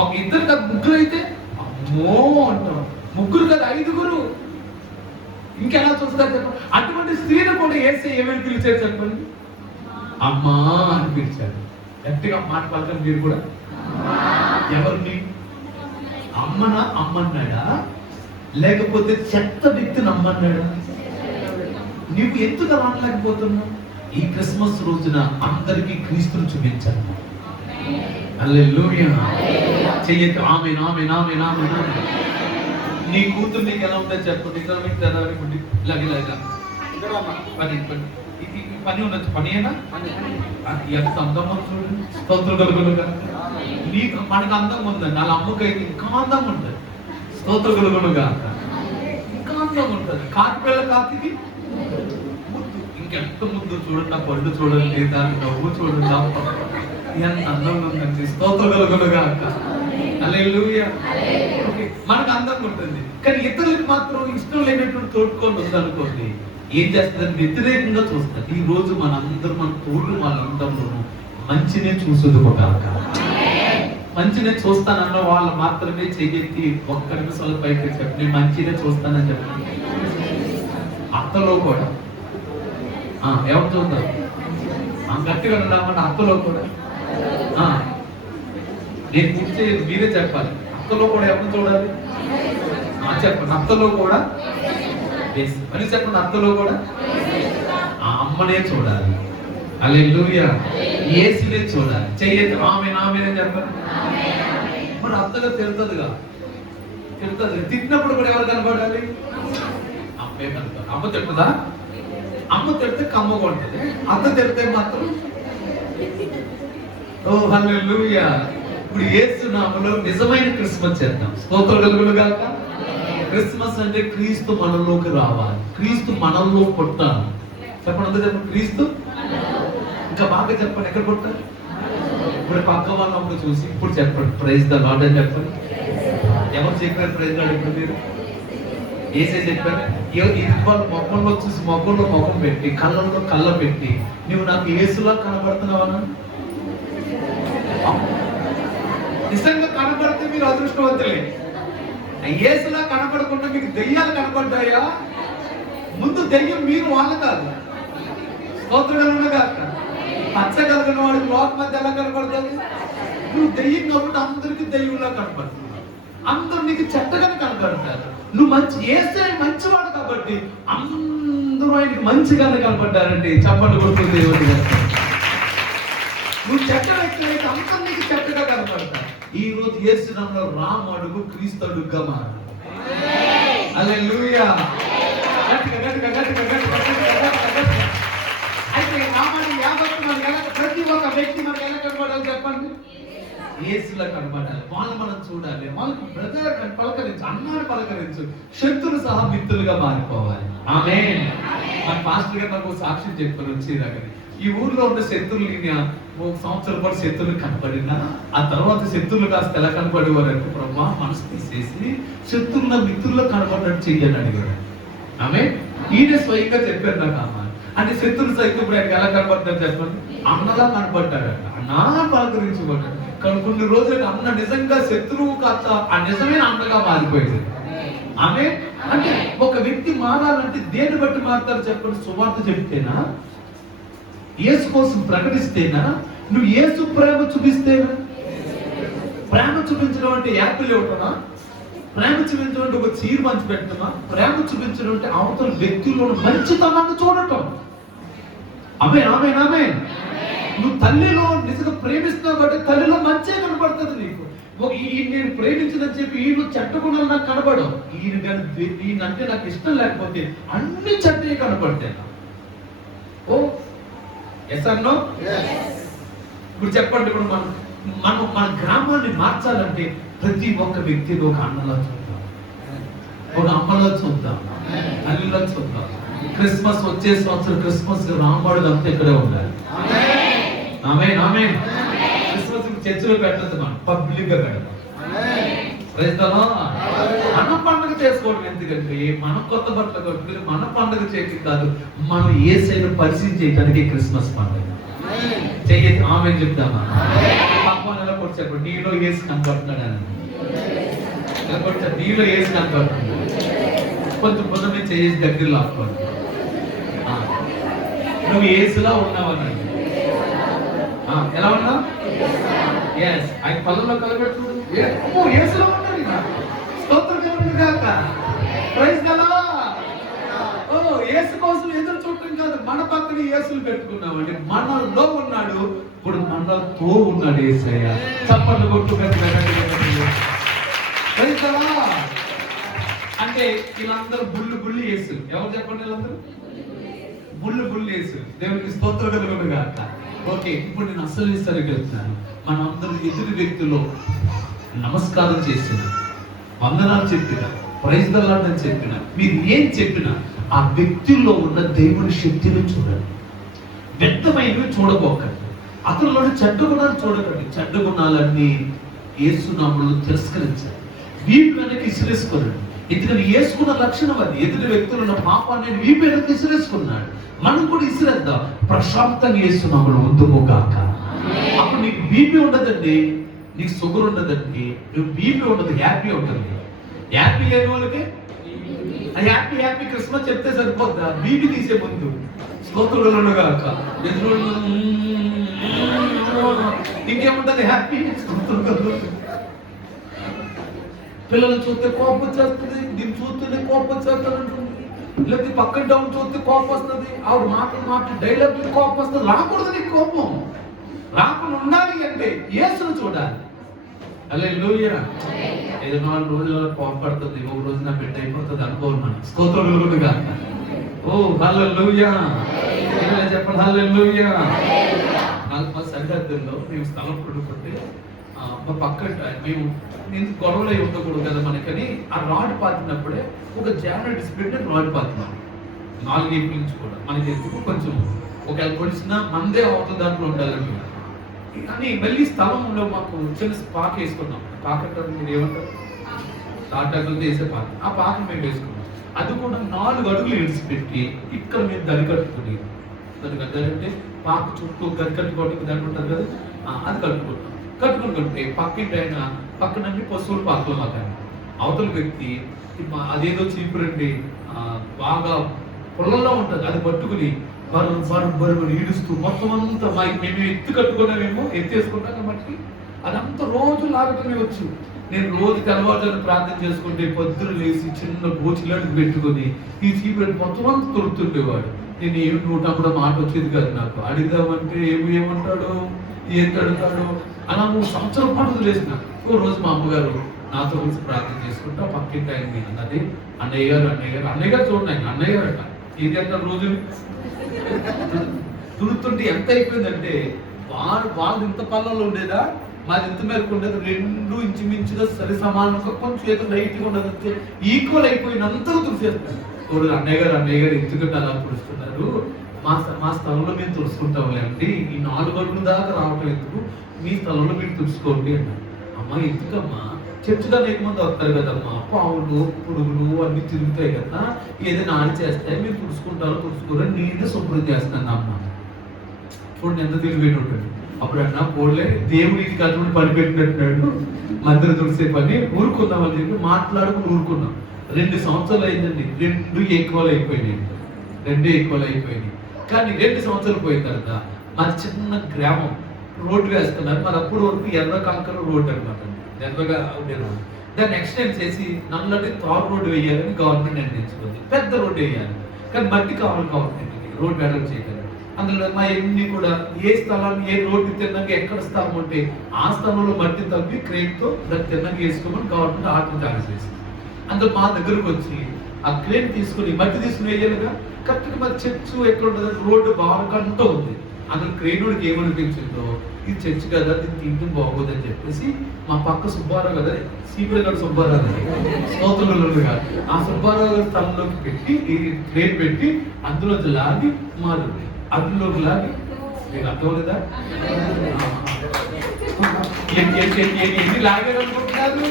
ఒక ఇద్దరు కదా, ముగ్గురు అయితే అమ్మో అంటాం. ముగ్గురు కదా, ఐదుగురు, ఇంకెలా చూస్తారు చెప్పండి? అటువంటి స్త్రీని కూడా యేసయ్య ఏమని పిలిచారు చెప్పండి? అమ్మా అని పిలిచారు. గట్టిగా మాట పలకండి మీరు కూడా. ఎవరిని? అమ్మన్నాడా లేకపోతే చెత్త వ్యక్తిని అమ్మన్నాడా? నువ్వు ఎందుకు మాట్లాడలేకపోతున్నావు? ఈ క్రిస్మస్ రోజున అందరికీ క్రీస్తును చూపించాలి. హల్లెలూయా. చెయ్యొద్దు. ఆమేన్, ఆమేన్, ఆమేన్, ఆమేన్. నీ కూతురు నీకు ఎలా ఉందో చెప్పు. ఇలాగ పని పని ఉండొచ్చు. పని అయినా ఎంత అందంగా చూడండి. స్తోత్రం కలుగునుగా. నీకు మనకు అందంగా ఉందండి. వాళ్ళ అమ్మకైతే ఇంకా అందంగా ఉంటుంది. స్తోత్రం కలుగునుగా. ఇంకా అందంగా ఉంటుంది. కాకిపిల్ల కాకికి ముద్దు ఇంకెంత ముద్దు చూడండి. ఆ పళ్ళు చూడండి, దాని నవ్వు చూడండి, ఎంత అందంగా ఉందండి. స్తోత్రం కలుగునుగా. హల్లెలూయా. మనకు అందంగా ఉంటుంది, కానీ ఇతరులకు మాత్రం ఇష్టం లేనటువంటి తోడుకొని ఉందనుకోండి, ఏం చేస్తుందని వ్యతిరేకంగా చూస్తారు. ఈ రోజు మనందరూ మన తోడు వాళ్ళందరూ మంచినే చూసుదుకోగాక. మంచినే చూస్తానన్న వాళ్ళు మాత్రమే చెయ్యెత్తి ఒక్క నిమిషాల పైకి చెప్పి నేను మంచినే చూస్తానని చెప్పండి. అత్తలో కూడా ఎవరు చూద్దాం గట్టిగా ఉన్నామంటే అత్తలో కూడా నేను కూర్చే మీరే చెప్పాలి. అత్తలో కూడా ఎవరు చూడాలి చెప్పండి. అత్తలో కూడా అని చెప్పండి. అత్తలో కూడా ఆ అమ్మనే చూడాలి. హల్లెలూయా. యేసునే చూడాలి. చెయ్యదు ఆమె నామేనే చెప్పండి. మరి అత్తగా తిడుతుందిగా, తిడుతుంది. తిట్టినప్పుడు కూడా ఎవరు కనపడాలి? అమ్మే కనపడాలి. అమ్మ తిడుతుందా? అమ్మ తిడితే కమ్మగా ఉంటుంది. అత్త తిడితే మాత్రం ఓ హల్లెలూయా. ఇప్పుడు యేసు నామములో నిజమైన క్రిస్మస్ చేద్దాం. స్తోత్రం కలుగును గాక. క్రిస్మస్ అంటే క్రీస్తు మనలోకి రావాలి, క్రీస్తు మనలో పుట్టాలి. చెప్పండి, అందరూ చెప్పండి. క్రీస్తు ఇంకా బాగా చెప్పండి. ఎక్కడ పుట్టాలి? ఇప్పుడు పక్క వాళ్ళప్పుడు చూసి ఇప్పుడు చెప్పండి ప్రైజ్ ద లార్డ్ అని చెప్పండి. ఎవరు చెప్పారు ప్రైజ్ లార్డ్? ఇప్పుడు మీరు ఏసే చెప్పారు. వాళ్ళ మొక్కల్లో చూసి మొక్కల్లో ముఖం పెట్టి కళ్ళల్లో కళ్ళ పెట్టి నువ్వు నాకు యేసులా కనబడుతున్నావా? నిజంగా కనబడితే మీరు అదృష్టవంతులే. యేసులా కనపడకుండా మీకు దెయ్యాలు కనపడ్డాయా? ముందు దెయ్యం మీరు వాళ్ళు కాదు. స్తోత్రగా పచ్చగలిగిన వాడికి లోక మధ్య ఎలా కనపడుతుంది? నువ్వు దెయ్యం కాబట్టి అందరికి దెయ్యంలా కనపడుతుంది. అందరూ నీకు చెట్టగానే కనపడతారు. నువ్వు మంచి యేసే మంచివాడు కాబట్టి అందరూ ఆయనకి మంచిగానే కనపడ్డారండి. చెప్పండి కొడుతుంది దేవుడి. నువ్వు చెట్ట వ్యక్తులైతే అందరూ నీకు చెట్టగా కనపడతారు. ఈ రోజు యేసు నామములో రాము అడుగు క్రీస్తు అడుగుగా మారు. హల్లెలూయా. అయితే రామాన్ని యావత్తు మనకి ఎలా, ప్రతి ఒక్క వ్యక్తి మనకి ఎలా కనపడాలి చెప్పండి? యేసులా కనపడాలి. వాళ్ళు మనం చూడాలి. వాళ్ళకి బ్రదర్ అని పలకరించు, అన్నాడు పలకరించు. శత్రులు సహా మిత్రులుగా మారిపోవాలి. ఆమేన్. మన పాస్టర్ గారు నాకు సాక్ష్యం చెప్పారు వచ్చేదాకా. ఈ ఊర్లో ఉన్న శత్రువులు ఒక సంవత్సరం పాటు శత్రువులు కనపడినా ఆ తర్వాత శత్రువులు కాస్త ఎలా కనపడేవారంటే ప్రభా మనసు తీసేసి శత్రువుల మిత్రుల్లో కనపడినట్టు చెయ్యని అడిగారు. ఆమె ఈయన స్వయంగా చెప్పారు నాకు. అమ్మ అంటే శత్రువులు సైతం ఇప్పుడు ఆయనకి ఎలా కనపడ్డారు చెప్పండి? అన్నలా కనపడ్డారంట. అన్నా పలకరించబడ్డాడు. కానీ కొన్ని రోజులకు అన్న నిజంగా శత్రువు కాస్త ఆ నిజమైన అన్నగా మారిపోయింది. ఆమె అంటే ఒక వ్యక్తి మారాలంటే దేన్ని బట్టి మారుతారు చెప్పండి? సువార్త చెప్తేనా? యేసు కోసం ప్రకటిస్తేనా? నువ్వు యేసు ప్రేమ చూపిస్తేనా? ప్రేమ చూపించడం అంటే యాపిల్ ఇవ్వటమా? ప్రేమ చూపించడం అంటే ఒక చీర మంచి పెట్టడమా? ప్రేమ చూపించడం అంటే అవతల వ్యక్తుల్లో మంచితనాన్ని చూడటం. ఆమె ఆమె ఆమె నువ్వు తల్లిలో నిజంగా ప్రేమిస్తున్నావు కాబట్టి తల్లిలో మంచి కనపడుతుంది నీకు. నేను ప్రేమించదని చెప్పి ఈయన చెట్టకుండా నాకు కనపడవు. ఈయన అంటే నాకు ఇష్టం లేకపోతే అన్ని చెట్టే కనపడతాయి. ఓ ఎస్ ఆర్ నో? ఇప్పుడు చెప్పండి. ఇప్పుడు మనం మన గ్రామాన్ని మార్చాలంటే ప్రతి ఒక్క వ్యక్తిని ఒక అన్నలా చూద్దాం, ఒక అమ్మలో చూద్దాం, అల్లిలో చూద్దాం. క్రిస్మస్ వచ్చే సంవత్సరం క్రిస్మస్ రాముడు అంతా ఇక్కడే ఉండాలి. ఆమేన్ ఆమేన్. క్రిస్మస్ చర్చిలో పెట్టదు, మనం పబ్లిక్ గా పెడతాం. మన పండుగ చేసుకోవడం ఎందుకంటే మనం కొత్త బట్టలు కట్టుకుని మన పండుగ చేయడం కాదు, మనం యేసయ్యను పరిచయం చేయడానికి క్రిస్మస్ పండుగ చెయ్యదు. ఆమె చెప్తామా? పక్కన కూడా చెప్పండి, నీలో యేసు కనపడుతున్నాడు అని. నీలో యేసు కనపడుతుంది. కొంచెం పొద్దున్నే చేసి దగ్గరలో ఆపుకోండి. నువ్వు యేసులా ఉన్నావన్నాడు. ఎలా ఉన్నావు? ఆయన పళ్ళలో కలబెట్టు. యేసులో ఉన్నాడు. యేసు కోసం ఎదురు చూడటం కాదు, మన పక్కన యేసులు పెట్టుకున్నామండి. మనలో ఉన్నాడు, ఇప్పుడు మనతో ఉన్నాడు యేసయ్య. చప్పట్లు కొట్టు. అంటే వీళ్ళందరూ బుల్లి వేసు. ఎవరు చెప్పండి? వీళ్ళందరూ బుల్లి వేసు. దేవునికి స్తోత్రం కలుగునుగా. ఓకే, ఇప్పుడు నేను అసలు విస్తరికి వెళ్తున్నాను. మనం అందరూ ఎదుటి వ్యక్తుల్లో నమస్కారం చేసిన, వందనాలు చెప్పిన, ప్రైజ్ ద లార్డ్ అని చెప్పిన, మీరు ఏం చెప్పినా ఆ వ్యక్తుల్లో ఉన్న దేవుని శక్తిని చూడండి. వ్యక్తమైనవి చూడబోకండి. అతనిలోని చెడ్డ గుణాలు చూడకండి. చెడ్డ గుణాలన్నీ యేసు నామములో తిరస్కరించాలి. వీపు వెనక్కి ఇసిరేసుకోనండి. ఎందుకని యేసుకున్న లక్షణం అది. ఎదుటి వ్యక్తులు ఉన్న పాపాన్ని వీపు వెనక్కి ఇసిరేసుకున్నాడు. మనం కూడా ఇసిరేద్దాం. ప్రశాంతంగా యేసు నామములో ఉందుకోగాక. అప్పుడు నీకు బీపీ ఉండదండి, నీకు షుగర్ ఉండదండి, నువ్వు బీపీ ఉండదు, హ్యాపీ ఉంటుంది. హ్యాపీ లేని వాళ్ళకి హ్యాపీ క్రిస్మస్ చెప్తే సరిపోద్దా? బీపీ తీసే ముందు స్తోత్రులుగాక. ఇంకేముంటది? హ్యాపీ. పిల్లలు చూస్తే కోపం వచ్చేస్తుంది, దీన్ని చూస్తేనే కోపం వచ్చేస్తానంటుంది. లేకపోతే పక్కన డౌన్ చూస్తే కోపం వస్తుంది, ఆవిడ మాటలు డైలాగ్ కోపం వస్తుంది. రాకూడదు నీకు కోపం. రాకుండా ఉండాలి అంటే యేసును చూడాలి. హల్లెలూయా. ఏదో 4 రోజుల కోపడుతుంది, ఒక రోజు నా బిడ్డ అయిపోతుంది అనుకోవాలి మనం. స్తోత్రులుగా. ఓ హల్లెలూయా. చెప్పండి హల్లెలూయా. మా సరిహద్దుల్లో మేము స్థలం కొనుక్కుంటే మా పక్క మేము గొడవలు అయి ఉండకూడదు కదా మనకని ఆ రాడ్ పాతినప్పుడే ఒక జానర్ డిస్ప్లేట్ రాడ్ పాతినాం. 4 ఏళ్ళ నుంచి కూడా మనకి ఎందుకు కొంచెం ఒకవేళ కొలిసినా మందే అవతల దాంట్లో ఉండాలని. కానీ మళ్ళీ స్థలంలో మాకు చిన్న పాక వేసుకున్నాం. పాక అంటే మీరు ఏమంటారు? తాటాకులతో వేసే పాక. ఆ పాక మేము వేసుకున్నాం. అది కూడా 4 అడుగులు ఇడిచిపెట్టి ఇక్కడ మేము దరి కట్టుకుని, దానికి అర్థాలంటే పాక చుట్టూ గరి కట్టుకోవడానికి దాన్ని ఉంటారు కదా, అది కట్టుకుంటే పక్కింటి ఆయన పక్కనండి పశువులు పాకలు మాకాయన. అవతల వ్యక్తి అదేదో చీపురండి బాగా పొలంలో ఉంటుంది, అది పట్టుకుని బరు ఈడుస్తూ మొత్తం అంతా మేము ఎత్తి కట్టుకున్నామేమో, ఎత్తేసుకుంటాం కాబట్టి అదంతా రోజు లాగటమే వచ్చు. నేను రోజు తెల్లవారుజామున ప్రార్థన చేసుకుంటే పొద్దున లేచి చిన్న గోచిలాంటిది పెట్టుకుని ఈ చీపురు మొత్తం అంతా తొడుతుండేవాడు. నేను ఏమి నూట కూడా మాట వచ్చేది కాదు నాకు. అడిగామంటే ఏమంటాడు, ఏం అడుగుతాడు అలా 3 సంవత్సరాల పాటు వదిలేసిన. ఓ రోజు మా అమ్మగారు నాతో కలిసి ప్రార్థన చేసుకుంటా పక్కింటి ఆయన్ని అన్నది, అన్నయ్య గారు చూడండి, ఆయన అన్నయ్య గారు అంట. ఇది అంత రోజు తుడుతుంటే ఎంత అయిపోయిందంటే వాళ్ళు ఇంత పళ్ళలో ఉండేదా, మాది ఇంత మేరకు ఉండేది. 2 ఇంచుమించుగా సరి సమానంగా కొంచెం ఏదో లైట్గా ఉండదు, ఈక్వల్ అయిపోయినంతగా తుడిచేస్తాను. అన్నయ్య గారు ఎందుకంటే అలా తుడుస్తున్నారు, మా స్థలంలో మేము తుడుచుకుంటాంలే అండి, ఈ 4 అడుగుల దాకా రావటం ఎందుకు, మీ స్థలంలో మీరు తుడుచుకోండి అన్నారు. అమ్మ ఎందుకమ్మా, చర్చిలో మంది వస్తారు కదమ్మా, పావులు పురుగులు అన్ని తిరుగుతాయి కదా, ఏదైనా ఆడి చేస్తాయి, మీరు తుడుచుకోరు, నేనే శుభ్రం చేస్తాను అమ్మ. చూడండి ఎంత తెలివేటి ఉంటుంది. అప్పుడు అన్నా పోలే, దేవుడికి కట్టుబడి పని పెట్టినట్టున్నాడు, మందిరం తుడిసే పని, ఊరుకుందామని చెప్పి మాట్లాడుకుని ఊరుకున్నాం. 2 సంవత్సరాలు అయిందండి, 2 ఈక్వల్ అయిపోయినాయి. కానీ 2 సంవత్సరాలు పోయిన తర్వాత మా చిన్న గ్రామం రోడ్డు వేస్తున్నారు. మరి అప్పుడు వరకు ఎర్ర కాంకర రోడ్డు అనమాట, ఎర్రగా ఉండే రోడ్డు. దాన్ని ఎక్స్టెండ్ చేసి నల్లటి తారు రోడ్డు వేయాలని గవర్నమెంట్ నిర్ణయించుకుంది. పెద్ద రోడ్డు వేయాలి, కానీ మట్టి కావాలి గవర్నమెంట్కి రోడ్డు డెవలప్ చేయగలరు. అందులో మా ఎన్ని కూడా ఏ స్థలాన్ని ఏ రోడ్డు తిన్నాక ఎక్కడ స్థలం ఉంటే ఆ స్థలంలో మట్టి తవ్వి క్రేన్తో దాన్ని తిన్నాక వేసుకోమని గవర్నమెంట్ ఆర్డర్ జారీ చేసింది. అందులో మా దగ్గరకు వచ్చి ఆ క్రేన్ తీసుకుని మట్టి తీసుకుని వేయాలిగా. కరెక్ట్గా మరి చర్చ్ ఎక్కడ ఉంటుంది, రోడ్డు బాగా ఉంది. అందులో క్రేనుడికి ఏమనిపించిందో, ఇది చర్చ్ కదా, దీనికి ఇంటి బాగోదని చెప్పేసి మా పక్క సుబ్బారావు కదా, సీపీఎల్ సుబ్బారావు స్తోత్రులు కాదు, ఆ సుబ్బారావు గారి స్థలంలోకి పెట్టి ఈ క్రేన్ పెట్టి అందులోకి లాగి మాది అందులోకి లాగి, మీకు అర్థం లేదా, ఎన్ని లాగారనుకుంటున్నారు,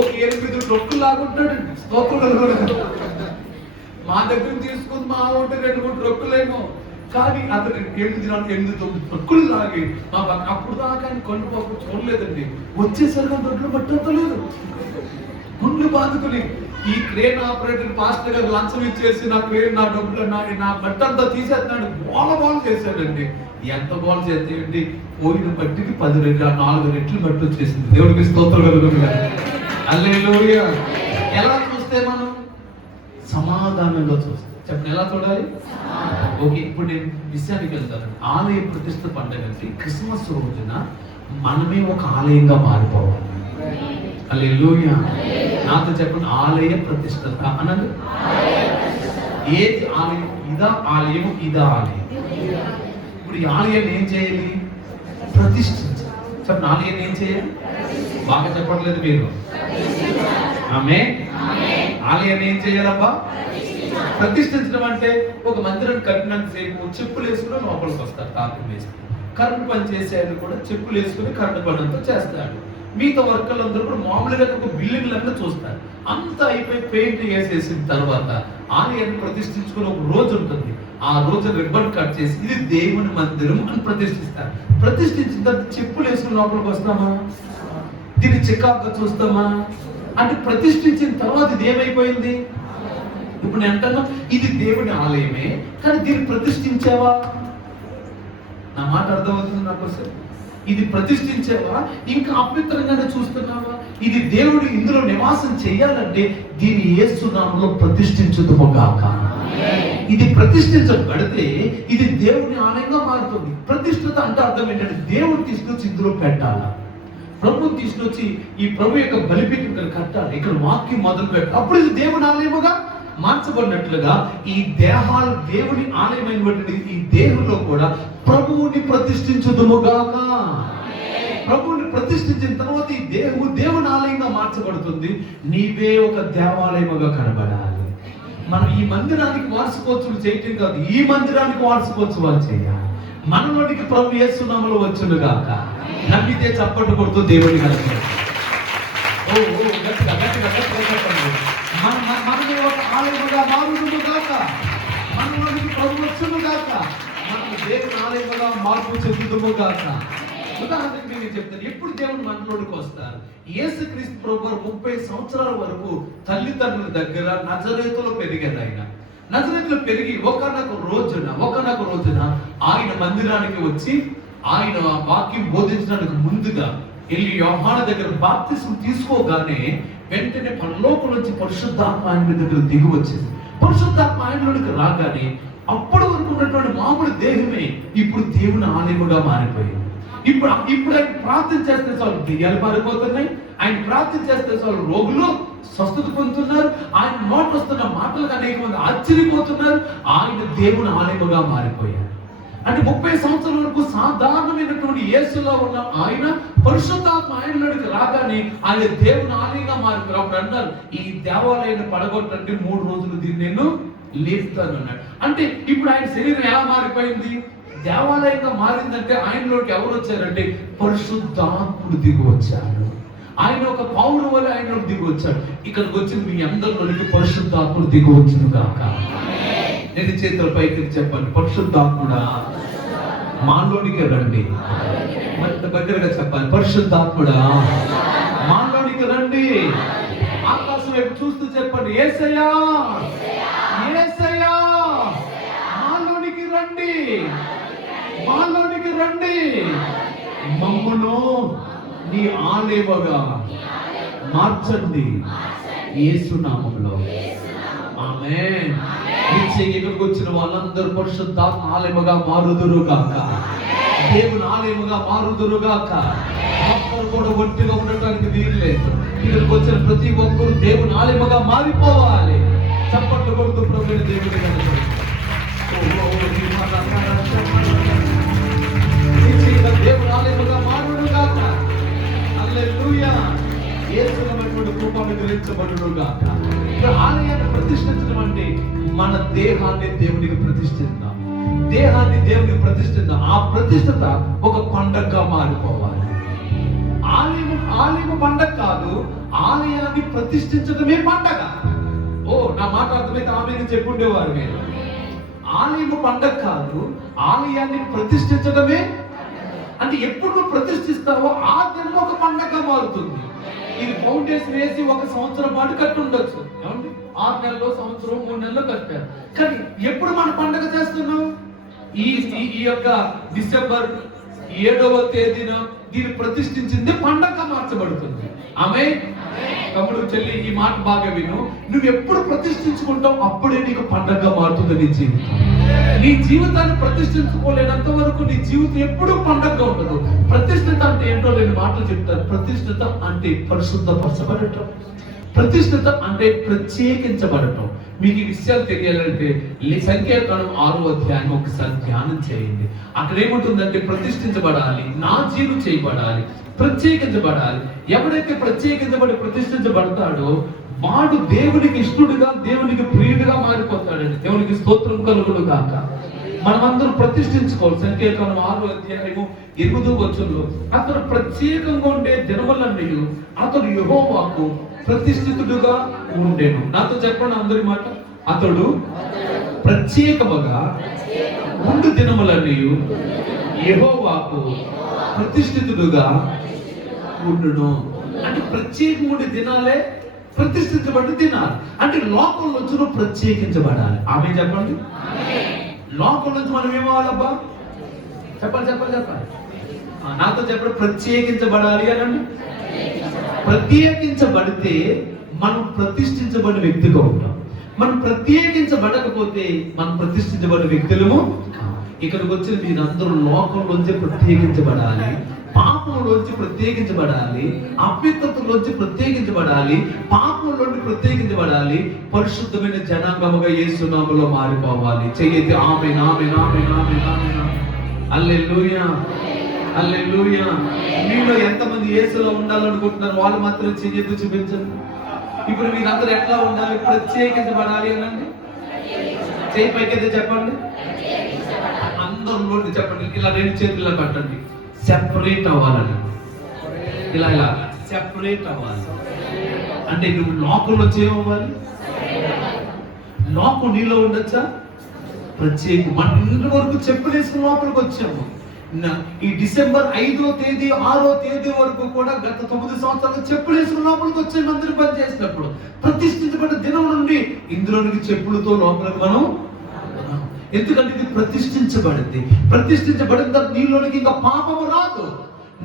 ఒక 8 రొక్కులు లాగుంటాడు. స్తోత్రులు మా దగ్గర తీసుకుంది మా ఉంటే 2-3 రొక్కులేమో, కానీ అతను 8-9 రొక్కులు లాగి మా అప్పుడు దాకా ఆయన కొండ పాపం చూడలేదండి. వచ్చేసరికి దొడ్లు పట్టలేదు, గుండ్లు బాదుకుని ఈ క్రేన్ ఆపరేటర్ పాస్టర్ గారు లంచం ఇచ్చేసి నా క్రేన్ నా డబ్బులు నా బట్ట అంతా తీసేస్తున్నాడు. బాల్ చేశాడండి. ఎంత బాల్ చేస్తే పోయిన బట్టికి 10 రెట్లు 4 రెట్లు బట్టి వచ్చేసింది. దేవుడికి స్తోత్రం కలుగుతుంది. హల్లెలూయా. ఎలా చూస్తే మనం సమాధానంగా చూస్తాం. చెప్పండి ఎలా చూడాలి? ఓకే, ఇప్పుడు నేను విషయానికి వెళ్తాను. ఆలయ ప్రతిష్ఠ పండుగ క్రిస్మస్ రోజున మనమే ఒక ఆలయంగా మారిపోవాలి. హల్లెలూయా. నాతో చెప్పండి, ఆలయ ప్రతిష్టత అనండి. ఏది ఆలయం? ఇదా ఆలయం, ఇదా ఆలయం. ఇప్పుడు ఈ ఆలయాన్ని ఏం చేయాలి? ప్రతిష్ఠించాలి. చెప్పండి, ఆలయాన్ని ఏం చేయాలి? బాగా చెప్పట్లేదు మీరు. ఆమేన్. ఆలయాన్ని ఏం చేయాలబ్బా? ప్రతిష్ఠించడం అంటే ఒక మందిరం కట్టినంత సేపు చెప్పులు వేసుకుని లోపలికి వస్తారు. తాపం వేసుకుని కరెంట్ పని చేసేది కూడా చెప్పులు వేసుకుని కరెంట్ పని అంతా చేస్తాడు. మిగతా వర్కర్లు అందరూ కూడా మామూలుగా ఒక బిల్డింగ్లన్నీ చూస్తారు. అంతా అయిపోయి పెయింట్ వేసేసిన తర్వాత ఆలయాన్ని ప్రతిష్ఠించుకుని ఒక రోజు ఉంటుంది. ఆ రోజు రిబ్బన్ కట్ చేసి ఇది దేవుని మందిరం అని ప్రతిష్ఠిస్తారు. ప్రతిష్ఠించిన తర్వాత చెప్పులు వేసుకుని లోపలికి వస్తామా? దీన్ని చికాకుగా చూస్తామా? అంటే ప్రతిష్ఠించిన తర్వాత ఇది ఏమైపోయింది? ఇప్పుడు నేను అంటాను, ఇది దేవుని ఆలయమే, కానీ దీన్ని ప్రతిష్ఠించావా? నా మాట అర్థమవుతుంది నాకు? ఇది ప్రతిష్ఠించావా? ఇంకా అపవిత్రంగానే చూస్తున్నావా? ఇది దేవుడు ఇందులో నివాసం చేయాలంటే దీని యేసు నామములో ప్రతిష్ఠించుదుముగాక. ఇది ప్రతిష్ఠించబడితే ఇది దేవుని ఆలయంగా మారుతుంది. ప్రతిష్ఠత అంటే అర్థం ఏంటంటే దేవుడు తీసుకొచ్చి ఇందులో పెట్టాలా, ప్రభు తీసుకొచ్చి ఈ ప్రభు యొక్క బలిపీఠం ఇక్కడ కట్టాలి, ఇక్కడ వాక్యం మొదలు పెట్టాలి. అప్పుడు ఇది దేవుని ఆలయముగా మార్చబడినట్లుగా ఈ దేహాలు దేవుని ఆలయమైనటువంటి ఈ దేహంలో కూడా ప్రభువుని ప్రతిష్ఠించుదుముగాక. ప్రభువుని ప్రతిష్ఠించిన తర్వాత ఈ దేహము దేవుని ఆలయంగా మార్చబడుతుంది. నీవే ఒక దేవాలయముగా కనబడాలి. మనం ఈ మందిరానికి వార్షికోత్సవం చేయటం కాదు, ఈ మందిరానికి వార్షికోత్సవాలు చేయాలి. మనలోనికి ప్రభు యేసు నామములో వచ్చునుగాక. నమ్మితే చప్పట్లు కొడుతూ దేవుని కనబడాలి. మనము ఒక ఆలయముగా మారుదుముగాక. మనలోనికి ప్రభు వచ్చునుగాక. మనము దేవుని ఆలయముగా మార్పు చెందుదుముగాక. ఉదాహరణకి నేను చెప్తాను, ఎప్పుడు దేవుడు మనలోనికి వస్తారు? యేసుక్రీస్తు ప్రభు 30 సంవత్సరాల వరకు తల్లిదండ్రుల దగ్గర నజరేతులో పెరిగారు. ఆయన నజరేతులో పెరిగి ఒకనొక రోజున ఆయన మందిరానికి వచ్చి ఆయన వాక్యం బోధించడానికి ముందుగా వెళ్ళి యోహాను దగ్గర బాప్తిసం తీసుకోగానే వెంటనే పరలోకం నుంచి పరిశుద్ధాత్మ ఆయన దగ్గర దిగి వచ్చేది. పరిశుద్ధాత్మ ఆయనలోనికి రాగానే అప్పటి వరకు ఉన్నటువంటి మామూలు దేహమే ఇప్పుడు దేవుని ఆలయముగా మారిపోయింది. ఇప్పుడు ఆయన ప్రార్థన చేస్తే చాలు దెయ్యాలు పారిపోతున్నాయి. ఆయన ప్రార్థన చేస్తే చాలు రోగులు స్వస్థత పొందుతున్నారు. ఆయన నోట వస్తున్న మాటలకు అనేక మంది ఆశ్చర్యపోతున్నారు. ఆయన దేవుని ఆలయముగా మారిపోయారు. అంటే 30 సంవత్సరాల వరకు సాధారణమైనటువంటి యేసులో ఉన్న ఆయన పరిశుద్ధాత్మ ఆయనలోకి రాగానే ఆయన దేవుని ఆలయంగా మారిపోయారు. అప్పుడు అన్నారు, ఈ దేవాలయాన్ని పడగొట్టండి, 3 రోజులు దీన్ని నేను లేపుతాను అన్నాడు. అంటే ఇప్పుడు ఆయన శరీరం ఎలా మారిపోయింది? దేవాలయంగా మారిందంటే ఆయనలోకి ఎవరు వచ్చారంటే పరిశుద్ధాత్ముడు దిగి వచ్చాడు. ఆయన ఒక పౌరుడు వల్ల ఆయనలోకి దిగి వచ్చాడు. ఇక్కడికి వచ్చింది మీ అందరిలోకి పరిశుద్ధాత్ముడు దిగి వచ్చింది కాక. నేను చేతుల పైకి చెప్పండి, పరిశుద్ధాత్ముడా మాలోనికి రండి. మరి దగ్గరగా చెప్పాలి, పరిశుద్ధాత్ముడా మాలోనికి రండి. ఆకాశం వైపు చూస్తూ చెప్పండి, యేసయ్యా యేసయ్యా మాలోనికి రండి, మాలోనికి రండి. మమ్మును నీ ఆలయముగా మార్చండి యేసు నామములో. ఆమేన్. ఇక్కడికి వచ్చిన వాళ్ళందరూ పరిశుద్ధాత్మ ఆలయముగా మారుదురుగాక, దేవుని ఆలయముగా మారుదురుగాక. ఒక్కరు కూడా ఒట్టిగా ఉండటానికి వీలు లేదు. ఇక్కడికి వచ్చిన ప్రతి ఒక్కరు దేవుని ఆలయముగా మారిపోవాలి. చప్పట్లు కొడుతూ ప్రభువుని దేవుని దేవుని ఆలయముగా మారుడుగాక. హల్లెలూయా. యేసునటువంటి కృపను గ్రహించబడునుగాక. ఆలయాన్ని ప్రతిష్ఠించడం అంటే మన దేహాన్ని దేవునికి ప్రతిష్ఠిద్దాం, దేహాన్ని దేవునికి ప్రతిష్ఠిద్దాం. ఆ ప్రతిష్ఠత ఒక పండగగా మారిపోవాలి. ఆలయము పండగ కాదు, ఆలయాన్ని ప్రతిష్ఠించడమే పండగ. నా మాట అర్థమైతే ఆమెను చెప్పుండేవారు. మీరు ఆలయము పండగ కాదు, ఆలయాన్ని ప్రతిష్ఠించడమే. అంటే ఎప్పుడు నువ్వు ప్రతిష్ఠిస్తావో ఆ దినం ఒక పండగ మారుతుంది. ఇది ఫౌండేషన్ వేసి 1 సంవత్సరం పాటు కట్టి ఉండొచ్చు, ఏమండి? 6 నెలలు, సంవత్సరం, 3 నెలలు కట్టారు. కానీ ఎప్పుడు మన పండగ చేస్తున్నాం? ఈ యొక్క డిసెంబర్ 7వ తేదీన దీన్ని ప్రతిష్ఠించింది పండగ మార్చబడుతుంది. ఆమె తమ్ముడు చెల్లి ఈ మాట బాగా విను. నువ్వు ఎప్పుడు ప్రతిష్ఠించుకుంటావు అప్పుడే నీకు పండగగా మారుతుంది నీ జీవితం. నీ జీవితాన్ని ప్రతిష్ఠించుకోలేనంత వరకు నీ జీవితం ఎప్పుడూ పండగగా ఉండదు. ప్రతిష్ఠిత అంటే ఏంటో నేను మాటలు చెప్తాను. ప్రతిష్ఠిత అంటే పరిశుద్ధపరచబడటం. ప్రతిష్ఠిత అంటే ప్రత్యేకించబడటం. మీకు ఈ విషయాలు తెలియాలంటే సంఖ్యాకాండం 6వ అధ్యాయం ఒకసారి ధ్యానం చేయండి. అక్కడ ఏముంటుందంటే ప్రతిష్ఠించబడాలి, నాజీరు చేయబడాలి, ప్రత్యేకించబడాలి. ఎవడైతే ప్రత్యేకించబడి ప్రతిష్ఠించబడతాడో వాడు దేవునికి ఇష్టడుగా, దేవునికి ప్రియుడిగా మారిపోతాడండి. దేవునికి స్తోత్రం కలుగును గాక. మనమందరం ప్రతిష్ఠించుకోవాలి. సంఖ్యాకాండం 6వ అధ్యాయము 8వ వచనంలో అతను ప్రత్యేకంగా ఉండే దినములన్నీ అతడు యెహోవాకు ప్రతిష్ఠితుడుగా ఉండేను. నాతో చెప్పండి అందరి మాట. అతడు ప్రత్యేకముగా ఉండు దినములన్నీ యెహోవాకు ప్రతిష్ఠితుడుగా ఉండును. అంటే ప్రత్యేకంగా ఉండే దినాలే ప్రతిష్ఠించబడి దినాలు. అంటే లోకం నుంచి నువ్వు ప్రత్యేకించబడాలి. ఆమె చెప్పండి. లోకం నుంచి మనం ఏమవ్వాలబ్బా? చెప్పాలి చెప్పాలి చెప్పాలి. నాతో చెప్పండి. ప్రత్యేకించబడాలి అనండి. ప్రత్యేకించబడితే మనం ప్రతిష్ఠించబడిన వ్యక్తిగా ఉంటాం. మనం ప్రత్యేకించబడకపోతే మనం ప్రతిష్ఠించబడిన వ్యక్తులము. ఇక్కడికి వచ్చిన మీరందరూ లోకంలోంచి ప్రత్యేకించబడాలి, పాపంలోంచి ప్రత్యేకించబడాలి, అపవిత్రతలోంచి ప్రత్యేకించబడాలి, పాపంలోంచి ప్రత్యేకించబడాలి, పరిశుద్ధమైన జనాంగముగా యేసు నామములో మారిపోవాలి. చెయ్యెత్తి ఆమేన్ ఆమేన్ ఆమేన్ ఆమేన్ ఆమేన్. హల్లెలూయా హల్లెలూయా. మీలో ఎంతమంది యేసులో ఉండాలనుకుంటున్నారు వాళ్ళు మాత్రం చెయ్యెత్తి చూపించండి. ఇప్పుడు మీరందరూ ఎట్లా ఉండాలి? ప్రత్యేకించబడాలి అనండి. చేయి పైకైతే చెప్పండి. అందరూ చెప్పండి. ఇలా 2 చేతుల్లో పట్టండి. సెపరేట్ అవ్వాలని. ఇలా ఇలా సెపరేట్ అవ్వాలి. అంటే నువ్వు లోకంలో చేయవ్వాలి. లోకం నీలో ఉండొచ్చా? ప్రత్యేకం. మన ఇంటి వరకు చెప్పులేసుకుని లోపలికి వచ్చాము. ఈ డిసెంబర్ 5వ తేదీ 6వ తేదీ వరకు కూడా గత 9 సంవత్సరాలు చెప్పులేసుకుని లోపలికి వచ్చే మందిరం పని చేసినప్పుడు ప్రతిష్ఠించబడిన దినం నుండి ఇందులోనికి చెప్పులతో లోపలికి మనం. ఎందుకంటే ఇది ప్రతిష్ఠించబడింది. ప్రతిష్ఠించబడిన తర్వాత నీలోనికి ఇంకా పాపము రాదు,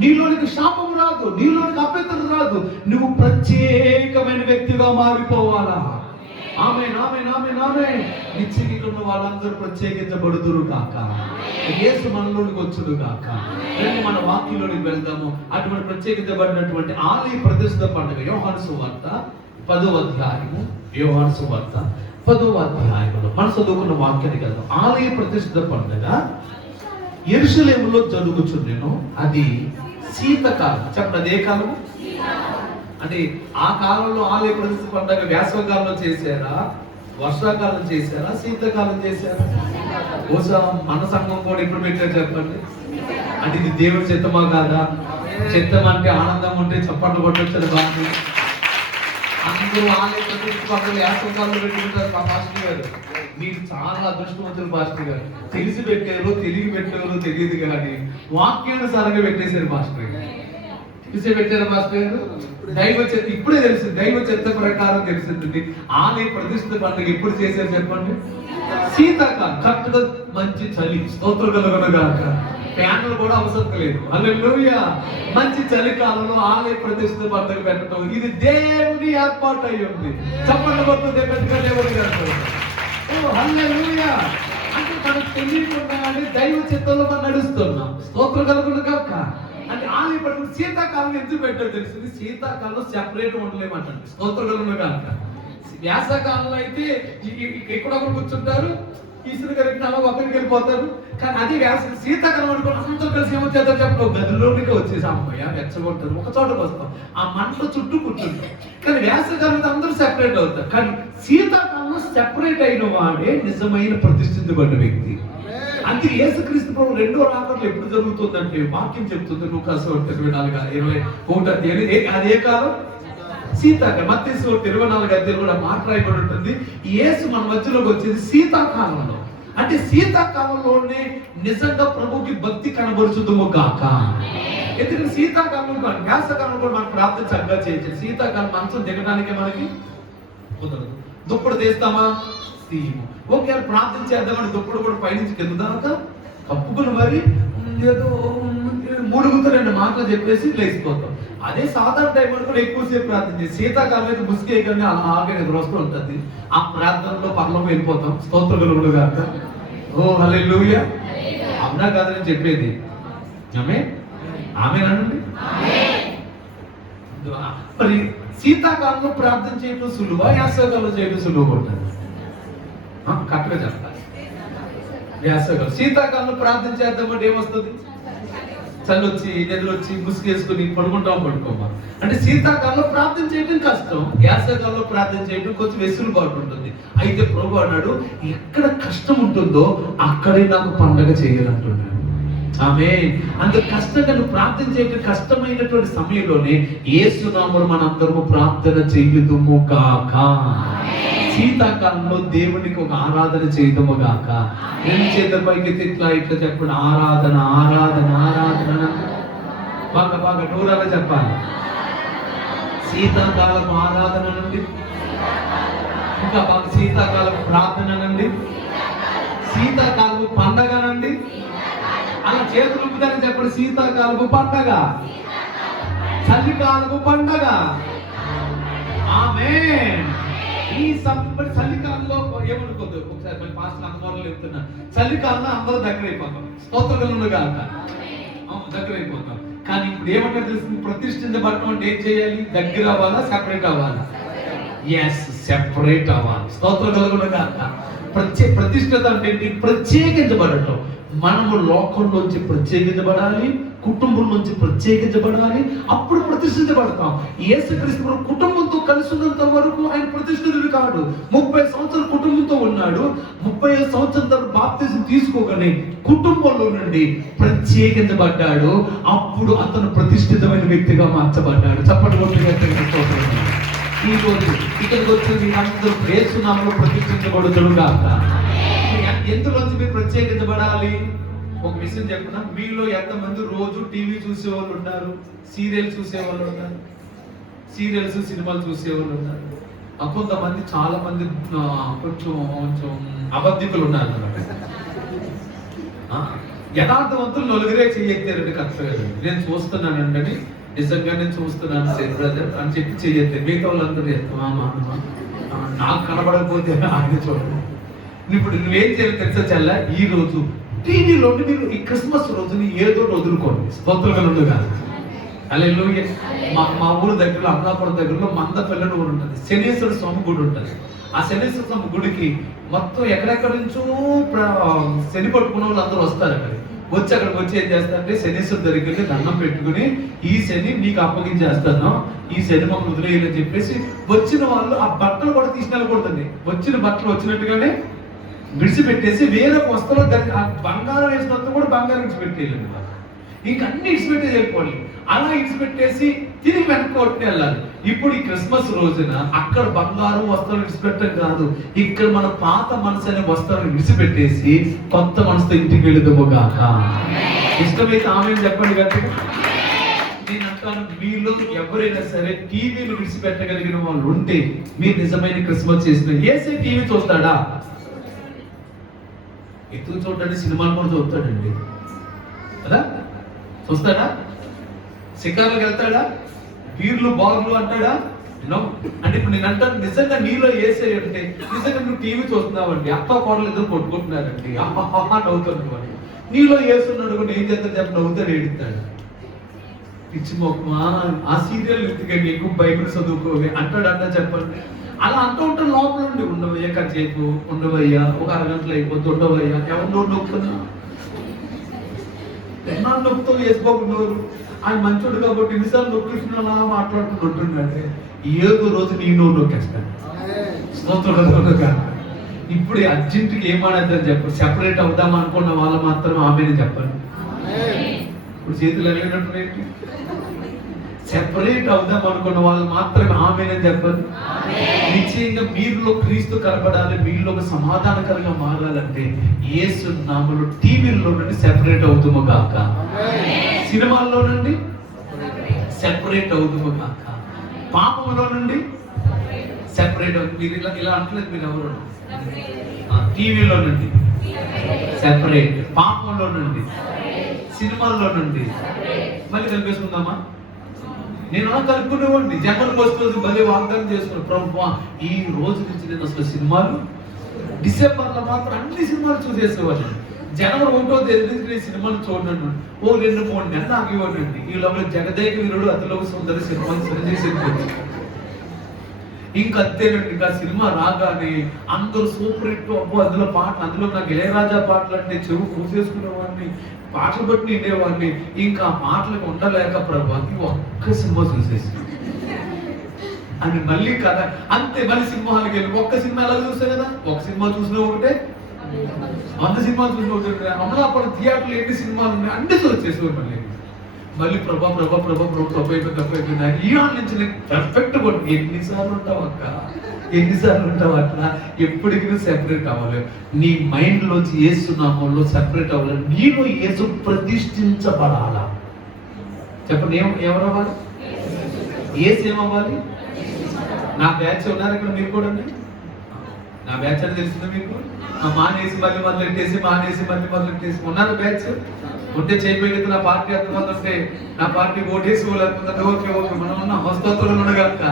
నీలోనికి శాపము రాదు, నీలోనికి అపవిత్రత రాదు. నువ్వు ప్రత్యేకమైన వ్యక్తిగా మారిపోవాలా. ఆమేన్ ఆమేన్ ఆమేన్ ఆమేన్. నిత్యకి ఉన్న వాళ్ళందరూ ప్రత్యేకించబడుదురు కాక, యేసు మనలోనికి వచ్చుడు కాక. రండి మన వాక్యంలోనికి వెళ్దాము. అటువంటి ప్రత్యేకించబడినటువంటి ఆలయ ప్రతిష్ఠ పండుగ యోహాను సువార్త 10వ అధ్యాయము. యోహాను సువార్త 10వ అధ్యాయంలో మనం చదువుకున్న వాక్యానికి వెళ్దాం. ఆలయ ప్రతిష్ఠ పండుగ యెరూషలేములో జరుగుచుండెను. అది శీతకాలం. చెప్పండి, అదే కాలము. అంటే ఆ కాలంలో ఆలయ ప్రతిష్ఠ పండుగ వేసవకాలంలో చేశారా, వర్షాకాలం చేశారా, శీతాకాలం చేశారా? బహుశా మన సంఘం కూడా ఎప్పుడు పెట్టారు చెప్పండి. అంటే ఇది దేవుడి చిత్తమా కాదా? చిత్తం అంటే ఆనందం ఉంటే చప్పట్లు కొట్టొచ్చని బాగుంది. అందరూ ఆలయ ప్రతిష్ఠ పండుగ వేసవకాలంలో పెట్టుకుంటారు. మా పాస్టర్ గారు మీరు చాలా అదృష్టవంతులు పాస్టర్ గారు. తెలిసి పెట్టారో తెలివి పెట్టారో తెలియదు కానీ వాక్యానుసారంగా పెట్టేశారు పాస్టర్ గారు. తెలిసి పెట్టారు పాస్టర్ గారు. దైవ చెత్త ఇప్పుడే తెలిసింది. దైవ చెత్త ప్రకారం తెలిసింది. ఆలయ ప్రతిష్ఠ పండుగ ఎప్పుడు చేశారు చెప్పండి? శీతాకాలం. కరెక్ట్ గా మంచి చలి. స్తోత్రం కలుగునుగాక. ఫ్యాన్లు కూడా అవసరం లేదు. హల్లెలూయా. మంచి చలికాలంలో ఆలయ ప్రతిష్ఠ పండుగ పెట్టడం ఇది దేవుని ఏర్పాటు అయి ఉంది. చెప్పండి కొడుతుంది గట్టిగా దేవుడి గారు. ఓ హల్లెలూయా. అంటే మనకు తెలియకుండానే దైవ చిత్తంలో మనం నడుస్తున్నాం. స్తోత్రం కలుగునుగాక. అంటే ఆలయ పండుగ శీతాకాలం ఎందుకు పెట్టారు తెలిసింది? శీతాకాలంలో సెపరేట్ ఉండలేమంటండి. స్తోత్రం కలుగునుగాక. వ్యాసకాలంలో అయితే ఎక్కడొకరు కూర్చుంటారు, ఈశ్వరు గారికి అలా ఒకరికి వెళ్ళిపోతారు. కానీ అది శీతాకాలం అనుకో అందరూ కలిసి ఏమొచ్చేస్తారు చెప్పండి? గదిలోనికి వచ్చేసి అమ్మయ్య వెచ్చగొంటారు, ఒక చోటకు వస్తాం, ఆ మంట చుట్టూ కూర్చుంటాం. కానీ వేసవకాలం అందరూ సెపరేట్ అవుతారు. కానీ శీతాకాలంలో సెపరేట్ అయిన వాడే నిజమైన ప్రతిష్ఠించబడిన వ్యక్తి. అందుకే యేసుక్రీస్తు ప్రభు 2వ రాకడలో ఎప్పుడు జరుగుతుందంటే వాక్యం చెప్తుంది. లూకాసు 24:21. అదే కాలం శీతాకాలం. మత్తయి 24:20 కూడా మాట్లాడబడి ఉంటుంది. యేసు మన మధ్యలోకి వచ్చేది శీతాకాలంలో. అంటే శీతాకాలంలోనే నిజంగా ప్రభుకి భక్తి కనబరుచుదుము గాక. ఎందుకంటే శీతాకాలంలో వేసవకాలంలో కూడా మనం ప్రార్థన చక్కగా చేయొచ్చు. శీతాకాలం మంచం దిగడానికి మనకి కుదరదు. దుప్పటి తీస్తామా? తీయము. ఓకే ప్రార్థన చేద్దామని దుప్పటి కూడా పైనుంచి కింద దాకా కప్పుకుని మరి ఏదో 3 మాటలు చెప్పేసి లేచిపోతాం. అదే సాధారణ టైం కూడా ఎక్కువసేపు ప్రార్థన చేసి శీతాకాలం అయితే ముసుకేయగానే అలాగే నిద్ర వస్తూ ఉంటుంది. ఆ ప్రార్థనలో పరలోకి వెళ్ళిపోతాం. స్తోత్రములు గాక. ఓ హల్లెలూయా. అవునా కాదని చెప్పేది? ఆమేనండి. మరి శీతాకాలంలో ప్రార్థన చేయడం సులువా, వేసవికాలంలో చేయడం సులువుగా ఉంటుంది? కరెక్ట్గా చెప్పాలి. వేసవికాలం. శీతాకాలంలో ప్రార్థన చేద్దామంటే ఏమొస్తుంది? చలి వచ్చి నిద్ర వచ్చి ముసుగేసుకుని పడుకోమా. అంటే శీతాకాలంలో ప్రార్థన చేయడం కష్టం, వేసవికాలంలో ప్రార్థన చేయడం కొంచెం వెసులుబాటు ఉంటుంది. అయితే ప్రభు అన్నాడు, ఎక్కడ కష్టం ఉంటుందో అక్కడే నాకు పండగ చేయాలంటున్నాడు. అంత కష్టంగా నువ్వు ప్రార్థన చేయడం కష్టమైనటువంటి సమయంలోనే యేసు నామములో మనందరము ప్రార్థన చేయుదుము గాక. శీతాకాలంలో దేవునికి ఒక ఆరాధన చేయదము గాక. రెండు చేతుల పైకి ఇట్లా చెప్పండి, ఆరాధన ఆరాధన ఆరాధన. బాగా బాగా నూరాగా చెప్పాలి. శీతాకాలపు ఆరాధన నుండి, ఇంకా బాగా శీతాకాలపు ప్రార్థన నుండి, శీతాకాలపు పండగ నుండి. అలా చేతులు ఊపుతారని చెప్పండి. శీతాకాలపు పండగ, చలికాలపు పండగ. ఆమేన్. ఈ చలికాలంలో ఏమనుకోద్దు, ఒకసారి పాస్టర్ అందుబాటులో చెప్తున్నా, చలికాలంలో అందరూ దగ్గర అయిపోతాం. స్తోత్రములు గాక. దగ్గర అయిపోతాం. కానీ ఇప్పుడు ఏమంటే తెలుస్తుంది, ప్రతిష్ఠించబడటం అంటే ఏం చేయాలి? దగ్గర అవ్వాలా, సెపరేట్ అవ్వాలా? ఎస్, సెపరేట్ అవ్వాలి. స్తోత్రములు గాక. ప్రతిష్ఠిత అంటే ఏంటి? ప్రత్యేకించబడటం. మనము లోకంలోంచి ప్రత్యేకించబడాలి, కుటుంబం నుంచి ప్రత్యేకించబడాలి, అప్పుడు ప్రతిష్ఠించబడతాం. యేసుక్రీస్తు కుటుంబంతో కలిసి ఉన్నంత వరకు ఆయన ప్రతిష్ఠితుడు కాడు. 30 సంవత్సరాలు కుటుంబంతో ఉన్నాడు. 35 సంవత్సరాల తర్వాత బాప్తిజం తీసుకోగానే కుటుంబంలో నుండి ప్రత్యేకించబడ్డాడు. అప్పుడు అతను ప్రతిష్ఠితమైన వ్యక్తిగా మార్చబడ్డాడు. చప్పటి ఈ రోజు ఇక్కడికి వచ్చి అందరూ యేసు నామములో ప్రతిష్ఠించబడుతుడు గాక. ఎందులోంచి మీరు ప్రత్యేకించబడాలి? ఒక విషయం చెప్తున్నా, మీలో ఎంతమంది రోజు టీవీ చూసేవాళ్ళు ఉన్నారు, సీరియల్ చూసేవాళ్ళు ఉన్నారు, సీరియల్స్ సినిమాలు చూసేవాళ్ళు ఉన్నారు. కొంతమంది చాలా మంది కొంచెం కొంచెం అబద్ధికులు ఉన్నారు. యథార్థవంతులు నలుగురే చెయ్యెత్తారండి. కరెక్ట్గా నేను చూస్తున్నానండి, నిజంగా నేను చూస్తున్నాను అని చెప్పి చెయ్యెత్తారు. మిగతా వాళ్ళందరూ చేస్తామా నాకు కనబడకపోతే ఆయన చూడండి. ఇప్పుడు నువ్వేం చేయాలి తెలుసా చెల్ల? ఈ రోజు టీవీలో మీరు ఈ క్రిస్మస్ రోజుని ఏదో వదులుకోండి. స్తోత్రములుగా. హల్లెలూయా. మా ఊరు దగ్గరలో, అమలాపురం దగ్గరలో మందపల్లి ఊరు ఉంటుంది. శనీశ్వర స్వామి గుడి ఉంటుంది. ఆ శనీశ్వర స్వామి గుడికి మొత్తం ఎక్కడెక్కడి నుంచో శని పట్టుకున్న వాళ్ళు అందరూ వస్తారు. అక్కడికి వచ్చి ఏం చేస్తారంటే శనీశ్వరు దగ్గరికి దండం పెట్టుకుని, ఈ శని నీకు అప్పగించేస్తాను, ఈ శని మమ్మల్ని వదిలేయని చెప్పేసి వచ్చిన వాళ్ళు ఆ బట్టలు కూడా తీసుకెళ్ళకూడదండి. వచ్చిన బట్టలు వచ్చినట్టుగానే విడిచిపెట్టేసి వేరే వస్తువులు బంగారం వేసినంత కూడా బంగారం విడిచిపెట్టేయాలి. ఇంక అన్ని ఇడిచిపెట్టే వెళ్ళిపోవాలి. అలా ఇడిచిపెట్టేసి తిరిగి వెనక్కి వెళ్ళాలి. ఇప్పుడు ఈ క్రిస్మస్ రోజున అక్కడ బంగారం వస్త్రాలు విడిచిపెట్టడం కాదు, ఇక్కడ మన పాత మనసు అనే వస్త్రాలను విడిచిపెట్టేసి కొత్త మనసుతో ఇంటికి వెళుదుము గాక. ఇష్టమైతే ఆమె చెప్పండి గట్టిగా. నేను అంటాను, మీలో ఎవరైనా సరే టీవీలు విడిచిపెట్టగలిగిన వాళ్ళు ఉంటే మీరు నిజమైన క్రిస్మస్ చేసిన. ఏసే టీవీ చూస్తాడా? ఎక్కువ చూడండి, సినిమాలు కూడా చూస్తాడండి కదా, చూస్తాడా? షికార్లకు వెళ్తాడా? బీర్లు బార్లు అంటాడా? అంటే ఇప్పుడు నేను అంటాను, నిజంగా నీలో ఏసే అంటే నిజంగా నువ్వు టీవీ చూస్తున్నావండి, అత్త కోడలు ఇద్దరు కొట్టుకుంటున్నారండి, నవ్వుతున్నాడు. నీలో ఏసున్నాడు కూడా ఏం చేస్తాడు చెప్పి నవ్వుతాడు, ఏడుతాడు. పిచ్చి మొక్కమా, ఆ సీరియల్ ఎందుకండి, ఎక్కువ బైబిల్ చదువుకోవి అంటాడు చెప్పండి. అలా అంటూ ఉంటాడు లోపల నుండి. ఉండవయ్యా కాసేపు, ఉండవయ్యా ఒక అరగంటలు అయిపోతే, ఉండవయ్యా ఎవరు నొక్కుతున్నా ఎన్నో నొప్పుతో వేసుకోకున్నారు. ఆయన మంచోడు కాబట్టి ఎన్నిసార్లు నొక్కిస్తున్నా మాట్లాడుకుంటున్నాడు. ఏదో రోజు నేను నొక్కేస్తాను. స్తోత్రం. ఇప్పుడు అర్జెంట్కి ఏమాడద్దని చెప్పండి. సెపరేట్ అవుదాం అనుకున్న వాళ్ళు మాత్రం ఆమెను చెప్పండి. ఇప్పుడు చేతులు వెళ్ళినట్టు సెపరేట్ అవుదాం అనుకున్న వాళ్ళు మాత్రమే ఆమేనని చెప్పండి. నిశ్చయంగా మీరులో క్రీస్తు కనబడాలి, మీలో ఒక సమాధానకరంగా మారాలంటే యేసు నామములో టీవీల్లో నుండి సెపరేట్ అవుదుము గాక. సినిమాల్లో నుండి సెపరేట్ అవుదుము గాక. పాపంలో నుండి సెపరేట్ అవుతుంది. మీరు ఇలా అంటలేదు మీరు ఎవరు? టీవీలో నుండి సెపరేట్, పాపంలో నుండి, సినిమాల్లో నుండి. మళ్ళీ కనిపిస్తుందామా? నేను అలా కలుపుకునేవాడిని. జనవరి 1 రోజు భలే వాగ్దానం చేసుకున్నాను, ప్రభువా ఈ రోజు నుంచి నేను అసలు సినిమాలు డిసెంబర్లో మాత్రం అన్ని సినిమాలు చూసేసేవాడిని. జనవరి 1వ తేదీ నుంచి నేను సినిమాలు చూడండి. ఓ 2-3 నెలలు ఆగేవాడినండి. ఈ లోపల జగదేక వీరుడు అతిలోక సుందరి సినిమాలు చిరంజీవి ఇంకా అంతేనండి. ఇంకా సినిమా రాగానే అందరూ సూపర్ హిట్, అబ్బో అందులో పాటలు, అందులో నాకు ఇళయరాజా పాటలు అంటే చెవు కూసేసుకునేవాడిని, పాటలు బట్టి వినేవాడిని. ఇంకా ఆ పాటలకు ఉండలేక ప్రభాకి ఒక్క సినిమా చూసేసి అని మళ్ళీ కదా అంతే. మళ్ళీ సినిమా హాల్కి వెళ్ళి ఒక్క సినిమా ఎలా చూస్తాయి కదా, ఒక సినిమా చూసిన ఒకటే 100 సినిమాలు చూసిన ఒకటే. అమలాపురం థియేటర్లు ఎన్ని సినిమాలు ఉన్నాయి అన్ని వచ్చేసేవాడు. మళ్ళీ ప్రభా తప్పైపోయింది ఈ నాటి నుంచి నేను పర్ఫెక్ట్ కొడు. ఎన్నిసార్లు ఉంటావు అక్క, ఎన్నిసార్లు ఉంటావు అట్లా, ఎప్పటికీ సెపరేట్ అవ్వాలి. నీ మైండ్ లోంచి ఏసునామంలో సెపరేట్ అవ్వాలి. నీలో యేసు ప్రతిష్ఠించబడాలా. చెప్పండి, ఎవరు అవ్వాలి? ఏసు ఏమవ్వాలి? నా బ్యాచ్ ఉన్నారు ఇక్కడ, మీరు కూడా నా బ్యాచ్ అని తెలిసిందా మీకు? మానేసి మళ్ళీ మొదలెట్టేసి ఉన్నారు బ్యాచ్ ఉంటే చేయబోయే నా పార్టీ ఎంతమంది ఉంటే నా పార్టీ ఓటేసి లేకపోతే ఓకే మనం ఉన్న హస్తోత్తులు ఉండగలక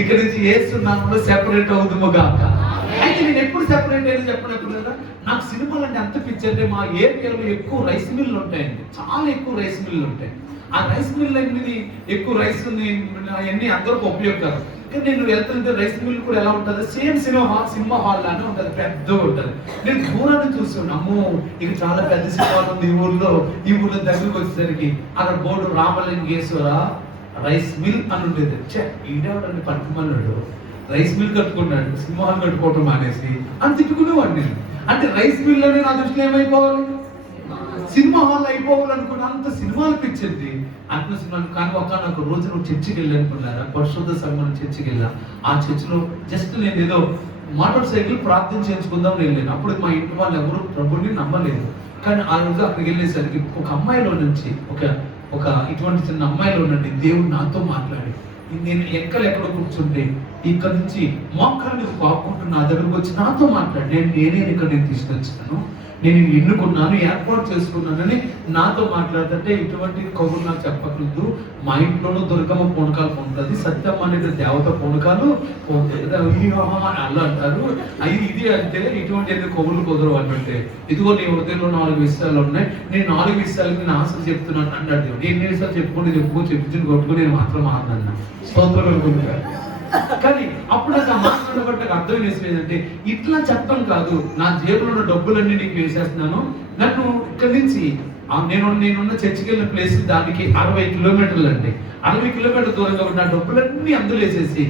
ఇక్కడి నుంచి ఏస్తున్నాము సెపరేట్ అవుతుందో గాక. అయితే నేను ఎప్పుడు సెపరేట్ అయ్యేది చెప్పినప్పుడు కదా, నాకు సినిమాలు అంటే అంత పిచ్చి. అంటే మా ఏరియాలో ఎక్కువ రైస్ మిల్లు ఉంటాయండి, చాలా ఎక్కువ రైస్ మిల్లు ఉంటాయి. ఆ రైస్ మిల్ అనేది ఎక్కువ రైస్ అవన్నీ అందరికీ ఉపయోగకరం. కానీ నేను వెళ్తుంటే రైస్ మిల్ కూడా ఎలా ఉంటుంది, సేమ్ సినిమా హాల్ లానే ఉంటుంది, పెద్దగా ఉంటుంది. నేను దూరాన్ని చూస్తున్నాను, అమ్మో ఇక చాలా పెద్ద సినిమా ఉంది ఈ ఊర్లో దగ్గరకు వచ్చేసరికి అక్కడ బోర్డు రామలింగేశ్వర రైస్ మిల్ అని ఉండేది. ఈడేవాడండి పట్టుమన్నాడు, రైస్ మిల్ కట్టుకున్నాడు, సినిమా హాల్ కట్టుకోవటం మానేసి అని తిట్టుకునేవాడు నేను. అంటే రైస్ మిల్ అనే నా దృష్టిలో ఏమైపోవాలి, సినిమా హాల్ అయిపోవాలనుకున్నా. అంత సినిమాలు పిచ్చింది అనుకున్నాను. కానీ నాకు రోజు నువ్వు చర్చికి వెళ్ళనుకున్నారా, పరిశుద్ధ సంఘం చర్చికి వెళ్ళా. ఆ చర్చిలో జస్ట్ నేను ఏదో మోటార్ సైకిల్ ప్రార్థన చేయించుకుందాం వెళ్ళాను. అప్పుడు మా ఇంటి వాళ్ళు ఎవరు ప్రభుని నమ్మలేదు. కానీ ఆ రోజు అక్కడికి వెళ్ళేసరికి ఒక అమ్మాయిలో నుంచి ఒక ఇటువంటి చిన్న అమ్మాయిలో నుండి దేవుడు నాతో మాట్లాడి, నేను ఎక్కడెక్కడ కూర్చుంటే ఇక్కడ నుంచి మోకాన్ని పాపుకుంటూ నా దగ్గరకు వచ్చి నాతో మాట్లాడి, నేనే ఇక్కడ తీసుకొచ్చాను, నేను ఎన్నుకున్నాను, ఏర్పాటు చేసుకున్నానని నాతో మాట్లాడుతుంటే, ఇటువంటి కబుర్లు నాకు చెప్పకూడదు. మా ఇంట్లోనూ దుర్గమ్మ పూనకాలు ఉంటుంది, సత్యం అనేది దేవత పూనకాలు అలా అంటారు. ఇది అంటే ఇటువంటి కబుర్లు కుదరవు అంటే, ఇదిగో నీ హృదయంలో 4 విషయాలు ఉన్నాయి, నేను 4 విషయాలకి నేను ఆన్సర్ చెప్తున్నాను అన్నాడు. ఎన్ని విషయాలు చెప్పుకుని కొట్టుకుని నేను మాత్రం మాట్లాడినా స్తోత్రం. కానీ అప్పుడు నాకు ఆ మాట్లాడబట్టి నాకు అర్థం వేసేదంటే, ఇట్లా చెప్పడం కాదు, నా జేబులో ఉన్న డబ్బులన్నీ నీకు వేసేస్తున్నాను. నన్ను ఇక్కడి నుంచి నేనున్న చర్చికి వెళ్ళిన ప్లేస్ దానికి 60 కిలోమీటర్లు అండి. 60 కిలోమీటర్ల దూరం కాబట్టి నా డబ్బులన్నీ అందులో వేసేసి,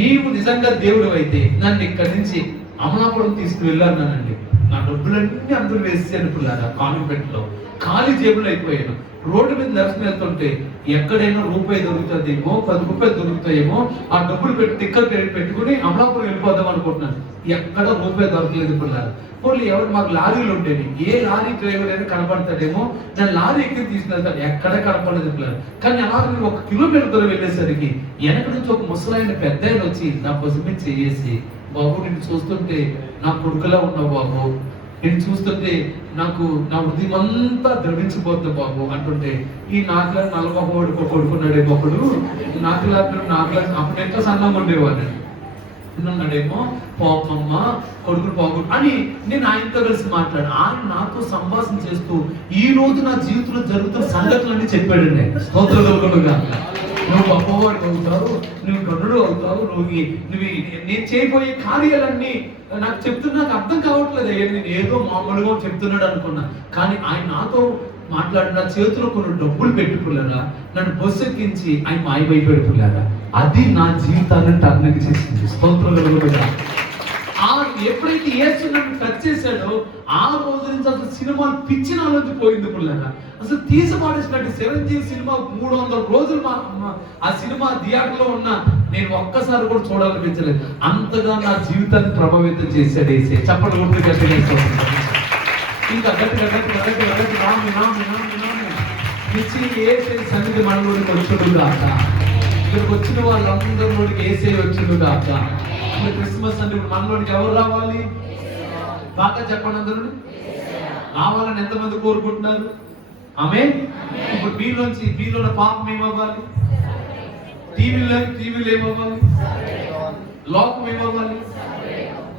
నీవు నిజంగా దేవుడు అయితే నన్ను ఇక్కడి నుంచి అమలాపురం తీసుకువెళ్ళానండి. నా డబ్బులన్నీ అందులో వేసేసాను. ఇప్పుడు కాన్వెంట్ లో ఖాళీ జేబులు అయిపోయాను. రోడ్డు మీద దర్శనం వెళ్తుంటే ఎక్కడైనా రూపాయి దొరుకుతుందేమో, 10 రూపాయలు దొరుకుతాయేమో, ఆ డబ్బులు పెట్టి టిక్కర్ పెట్టుకుని అమలాపురం వెళ్ళిపోదాం అనుకుంటున్నాను. ఎక్కడ రూపాయి దొరకలేదు. ఇప్పుడు పోలీ ఎవరు మాకు లారీలు ఉండేవి, ఏ లారీ డ్రైవర్ అయినా కనపడతాడేమో, నేను లారీ ఎక్కి తీసుకెళ్తాను, ఎక్కడ కనపడలేదు పిల్లలు. కానీ అలాగే 1 కిలోమీటర్ దూరం వెళ్ళేసరికి వెనక నుంచి ఒక ముసలాయన పెద్ద ఆయన వచ్చి నా భుజం మీద చేసి, బాబు నేను చూస్తుంటే నా కొడుకులా ఉన్నావు బాబు, నేను చూస్తుంటే నాకు నా హృదయం అంతా ద్రవించిపోతుంది బాబు అంటుంటే, ఈ నాకులా 40 కొడుకున్నాడే ఒకడు, నాకులా అప్పుడు ఎంత సన్నంగా ఉండేవాడు ఉన్నాడేమో, పోపమ్మ కొడుకులు పోగొట్టు అని నేను ఆయనతో కలిసి మాట్లాడు. ఆయన నాతో సంభాషణ చేస్తూ ఈ రోజు నా జీవితంలో జరుగుతున్న సంఘటనలన్నీ చెప్పాడండి. స్తోత్రలుగా నువ్వు గొప్పవాడు అవుతావు, నువ్వు గనుడు అవుతావు, నువ్వు నేను చేయబోయే కార్యాలన్నీ నాకు చెప్తున్నా, నాకు అర్థం కావట్లేదు. నేను ఏదో మామూలుగా చెప్తున్నాడు అనుకున్నా. కానీ ఆయన నాతో మాట్లాడిన చేతిలో కొన్ని డబ్బులు పెట్టుకున్నారా, నన్ను బస్సు ఎక్కించి ఆయన మాయమైపోయిపోయారా. అది నా జీవితాన్ని టర్నింగ్ చేసింది. స్తోత్రలుగా ఎప్పుడైతే యేసు నన్ను టచ్ చేశాడో ఆ రోజు నుంచి అసలు సినిమా పిచ్చి నాలోంచి పోయింది. పుల్లగా అసలు తీసి పాడేసినట్టు 17 సినిమా 300 రోజులు ఆ సినిమా థియేటర్లో ఉన్న నేను ఒక్కసారి కూడా చూడాలనిపించలేదు. అంతగా నా జీవితాన్ని ప్రభావితం చేశాడు వేసే. చెప్పండి గట్టిగా ఇంకా గట్టిగా ఏసే సన్నిధి మనలోకి వచ్చుడు కాక, ఇక్కడికి వచ్చిన వాళ్ళందరిలోకి ఏసే వచ్చుడు కాక. క్రిస్మస్ అంటే మనలోనికి ఎవరు రావాలి? బాగా చెప్పండి, అందరూ రావాలని ఎంతమంది కోరుకుంటున్నారు? ఆమేన్. ఇప్పుడు మీలో పాపం ఏమవ్వాలి? టీవీలు ఏమవ్వాలి? లోకం ఏమవ్వాలి?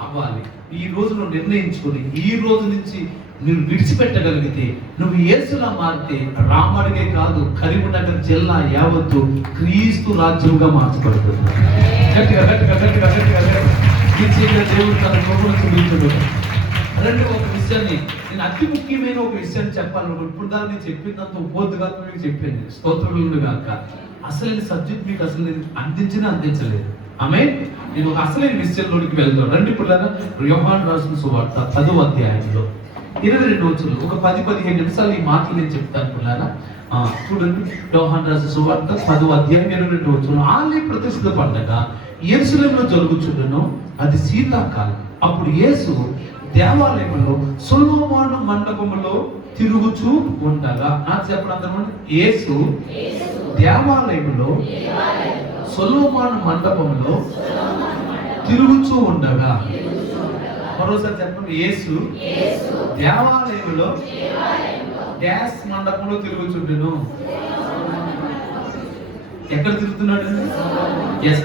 అవ్వాలి. ఈ రోజు నువ్వు నిర్ణయించుకొని ఈ రోజు నుంచి నువ్వు విడిచిపెట్టగలిగితే, నువ్వు యేసులా మారితే రామడిగే కాదు, కరీంనగర్ జిల్లా యావత్తు క్రీస్తు రాజ్యంగా మార్చబడుతుంది. గట్టిగా గట్టిగా గట్టిగా గట్టిగా నిశ్చయంగా దేవుడు తన కృపను చూపించడు. అలాంటి ఒక విషయాన్ని నేను అతి ముఖ్యమైన ఒక విషయాన్ని చెప్పాలి. ఇప్పుడు దాన్ని నేను చెప్పినంత ఉపోద్దుగా మీకు చెప్పాను, స్తోత్రములు కాక. అసలైన సబ్జెక్ట్ మీకు అసలు నేను అందించలేదు. ఆమేన్. నేను ఒక అసలైన విషయంలోనికి వెళ్తాను. రండి పిల్లగా, యోహాను రాసిన సువార్త 10వ అధ్యాయంలో 22 వచనాలు, ఒక 10-15 నిమిషాలు ఈ మాటలు నేను చెప్తాను పిల్లగా. చూడండి, యోహాను రాసిన సువార్త 10వ అధ్యాయం 22 వచనాలు. ఆలయ ప్రతిష్ఠ పండగ యెరూషలేములో జరుగుచుండెను. అది శీతాకాలం. అప్పుడు యేసు దేవాలయంలో సొలొమోను మండపములో తిరుగుచూ ఉండగా, నాకు చెప్పడం అందరూ, యేసు దేవాలయంలో సొలొమోను మండపంలో తిరుగుచూ ఉండగా. మరోసారి చెప్పండి, యేసు దేవాలయంలో డ్యాస్ మండపంలో తిరుగుచుండెను. ఎక్కడ తిరుగుతున్నాడు?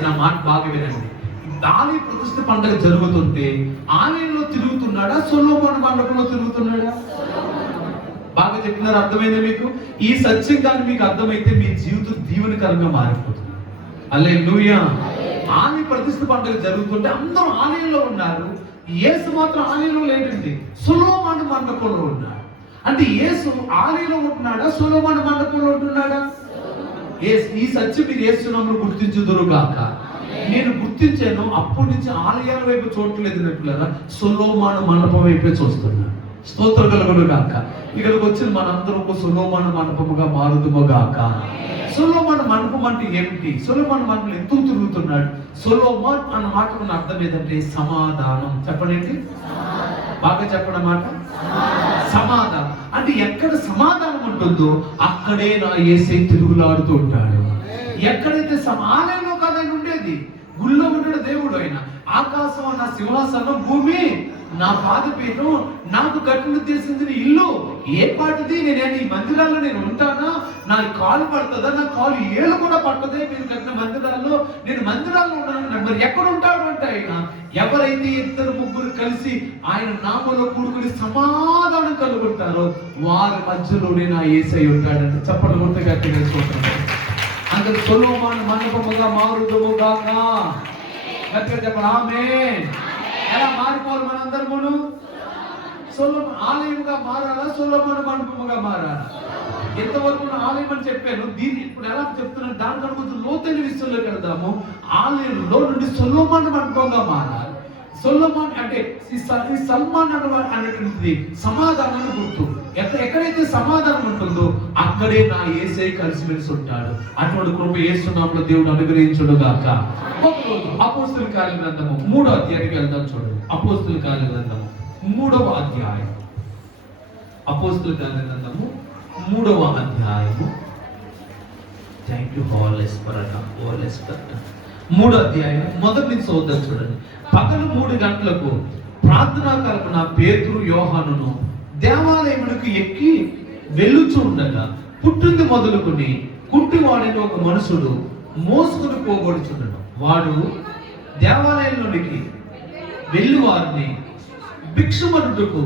నా మాట బాగా వినండి. ఆలయ ప్రతిష్ఠ పండుగ జరుగుతుంటే ఆలయంలో తిరుగుతున్నాడా, సొలొమోను మండపంలో తిరుగుతున్నాడా? బాగా చెప్పినారు, అర్థమైంది మీకు? ఈ సత్యం కానీ మీకు అర్థమైతే మీ జీవితం దీవెనకరంగా మారిపోతుంది. హల్లెలూయా. ఆలయ ప్రతిష్ఠ పండుగ జరుగుతుంటే అందరూ ఆలయంలో ఉన్నారు, యేసు మాత్రం ఆలయంలో లేడండి, సొలొమోను మండపంలో ఉన్నాడు. అంటే యేసు ఆలయంలో ఉంటున్నాడా, సొలొమోను మండపంలో ఉంటున్నాడా? ఈ సత్యం మీరు యేసునామములో గుర్తించుదురు గాక. నేను గుర్తించాను. అప్పటి నుంచి ఆలయాల వైపు చూడట్లేదు నటులారా, సొలొమోను మండపం వైపే చూస్తున్నాను. స్తోత్రం కలుగును గాక. ఇక్కడికి వచ్చిన మనందరం ఒక సొలొమోను మండపముగా మారుదుము గాక. సొలొమోను మండపం అంటే ఏమిటి? సొలొమోను మండపం ఎందుకు తిరుగుతున్నాడు? సొలొమోన్ అన్న మాటకు అర్థం ఏంటంటే సమాధానం. చెప్పండి, బాగా చెప్పడం మాట. సమాధానం అంటే ఎక్కడ సమాధానం ఉంటుందో అక్కడే నా యేసే తిరుగులాడుతూ ఉంటాడు. ఎక్కడైతే ఆలయంలో కాదని ఉండేది, గుళ్ళో ఉంటాడు దేవుడు. ఆయన ఆకాశం నా సింహాసనం, భూమి నా పాదపీఠం, నాకు కట్టును తీసింది ఇల్లు. ఏ పాటిది? నేను ఈ మందిరాల్లో నేను ఉంటానా? నా కాలు పడుతుందా? నా కాలు ఏళ్ళు కూడా పట్టదే మీరు కట్టిన మందిరాల్లో. నేను మందిరాల్లో ఉన్నాను. మరి ఎక్కడ ఉంటాడు అంటే ఆయన, ఎవరైతే 2-3 కలిసి ఆయన నామములో కూడుకుని సమాధానం కలుగుంటారో వారి మధ్యలోనే నా యేసయ్య ఉంటాడంటే. చెప్పండి, గుర్తుగా తెలుసుకుంటున్నాను. అందులో సొలొమోను మండపముగా మారుదుము గాక. గట్టిగా చెప్పండి, ఆమేన్. ఎలా మారిపోవాలి మనందరమును? సొలొమోను ఆలయముగా మారాలా, సొలొమోను మండపముగా మారాలా? ఎంతవరకు ఆలయం అని చెప్పాను. దీన్ని ఇప్పుడు ఎలా చెప్తున్నాను, దానికన్నా కొంచెం లోతైన విషయంలోకి వెళ్దాము. ఆలయంలో నుండి సొలొమోను మండపంగా మారాలి. సొలొమోన్ అంటే సల్మాన్ అనేటువంటిది సమాధానాన్ని గుర్తు. ఎక్కడైతే సమాధానం ఉంటుందో అక్కడే నా యేసయ్య కలిసిమెలిసి ఉంటాడు. అటువంటి కృప యేసు నామములో దేవుడు అనుగ్రహించును గాక. ఒకరోజు అపోస్తలుల కార్యాల గ్రంథము 3వ అధ్యాయానికి వెళ్దాం. చూడండి, అపోస్తలుల కార్యాల గ్రంథము 3వ అధ్యాయం. అపోస్తలుల కార్యాల గ్రంథము 3వ అధ్యాయము. Thank you holy spirit, holy spirit. 3వ అధ్యాయం మొదటి నుంచి చదువుదాం. చూడండి, పగలు 3 గంటలకు ప్రార్థనా కాలమున పేతురు యోహానును దేవాలయమునకు ఎక్కి వెళ్ళుచూ ఉండగా పుట్టింది మొదలుకొని కుంటివాడైన ఒక మనుషుడు మోసుకుని పోగొడుచుండడు. వాడు దేవాలయంలోనికి వెళ్ళి వారిని భిక్షమనుటకు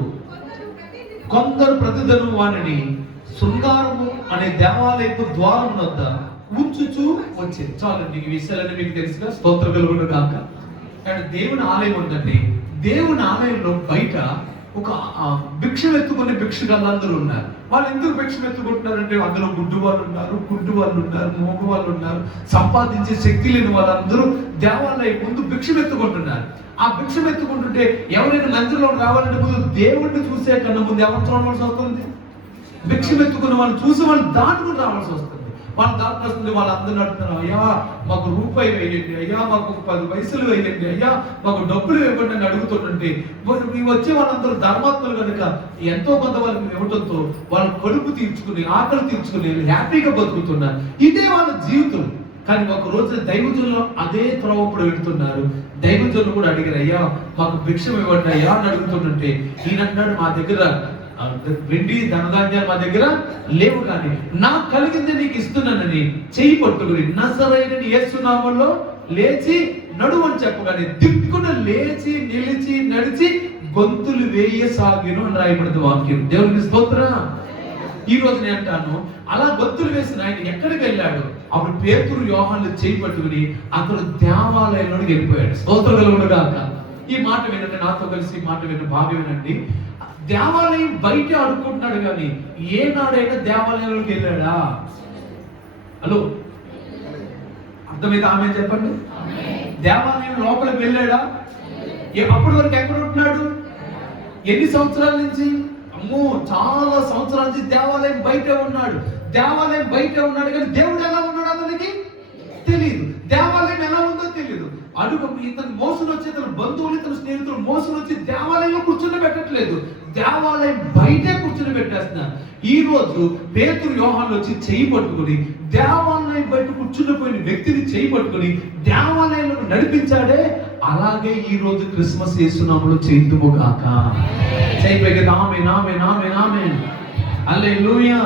కొందరు ప్రతిదను వారిని శృంగారము అనే దేవాలయపు ద్వారం వద్ద ఉంచుచూ వచ్చేది. చాలండి, ఈ విషయాలన్నీ మీకు తెలుసుగా. స్తోత్రం కలుగును గాక. కానీ దేవుని ఆలయం ఉందండి. దేవుని ఆలయంలో బయట ఒక భిక్షం ఎత్తుకునే భిక్షగాళ్ళందరూ ఉన్నారు. వాళ్ళు ఎందుకు భిక్షం ఎత్తుకుంటున్నారంటే అందులో గుడ్డు వాళ్ళు ఉన్నారు, గుడ్డు వాళ్ళు ఉన్నారు, మోగ వాళ్ళు ఉన్నారు. సంపాదించే శక్తి లేని వాళ్ళందరూ దేవాలయం ముందు భిక్షం ఎత్తుకుంటున్నారు. ఆ భిక్షం ఎత్తుకుంటుంటే ఎవరైనా మందిరంలో రావాలంటే ముందు దేవుడిని చూసే కన్నా ముందు ఎవరు చూడవలసి వస్తుంది? భిక్షం ఎత్తుకున్న వాళ్ళు చూసి వాళ్ళు దాటుకుని రావాల్సి వస్తుంది. వాళ్ళు దాంట్లో వస్తుంది. వాళ్ళందరూ అంటున్నారు, అయ్యా మాకు రూపాయి వేయండి, అయ్యా మాకు 10 పైసలు వేయండి, అయ్యా మాకు డబ్బులు ఇవ్వండి అని అడుగుతుంటే వచ్చే వాళ్ళందరూ ధర్మాత్ములు కనుక ఎంతో కొంత వాళ్ళకి ఇవ్వడంతో వాళ్ళు కడుపు తీర్చుకుని ఆకలి తీర్చుకుని హ్యాపీగా బతుకుతున్నారు. ఇదే వాళ్ళ జీవితం. కానీ ఒక రోజు దైవజనులు అదే త్రోవప్పుడు వెళ్తున్నారు. దైవజనులు కూడా అడిగారు, అయ్యా మాకు భిక్షం ఇవ్వండి అయ్యా అని అడుగుతుంటే ఈయన అన్నాడు, మా దగ్గర వెండి ధనధాన్యాలు మా దగ్గర లేవు, కానీ నాకు కలిగింది నీకు ఇస్తున్నానని చెయ్యి పట్టుకుని నజరేయుడైన యేసు నామములో లేచి నడువు అని చెప్పగానే దిక్కున లేచి నిలిచి నడిచి గొంతులు వేయసాగిను అని రాయబడింది వాక్యం. దేవునికి స్తోత్రం. ఈ రోజు నేను అంటాను, అలా గొంతులు వేసిన ఆయన ఎక్కడికి వెళ్ళాడు? అప్పుడు పేతురు యోహాను చేయి పట్టుకుని అతడు దేవాలయంలోకి వెళ్ళిపోయాడు. స్తోత్రం కలుగును గాక. ఈ మాట వినండి, నాతో కలిసి ఈ మాట విన్న భాగ్యం వినండి. దేవాలయం బయట అడుక్కుంటున్నాడు, కానీ ఏనాడైనా దేవాలయంలోకి వెళ్ళాడా? హలో, అర్థమైతే ఆమె చెప్పండి. దేవాలయం లోపలికి వెళ్ళాడా? అప్పటి వరకు ఎక్కడ ఉంటున్నాడు? ఎన్ని సంవత్సరాల నుంచి? అమ్మో, చాలా సంవత్సరాల నుంచి దేవాలయం బయటే ఉన్నాడు. దేవాలయం బయటే ఉన్నాడు, కానీ దేవుడు ఎలా ఉన్నాడు అతనికి తెలియదు. దేవాలయం ఎలా ఉందో తెలియదు. అడుగు ఇతను మోసులు వచ్చి, ఇతను బంధువులు, ఇతను స్నేహితులు మోసులు వచ్చి దేవాలయంలో కూర్చుని పెట్టట్లేదు, దేవాలయం బయటే కూర్చుని పెట్టేస్తున్నారు. ఈ రోజు పేతురు యోహాను వచ్చి చెయ్యి పట్టుకుని దేవాలయం బయట కూర్చుని పోయిన వ్యక్తిని చెయ్యి పట్టుకుని దేవాలయంలో నడిపించాడే, అలాగే ఈ రోజు క్రిస్మస్ యేసునామములో చేయుదుము గాక. చెయ్యి ఆమేన్ ఆమేన్ ఆమేన్ ఆమేన్ హల్లెలూయా.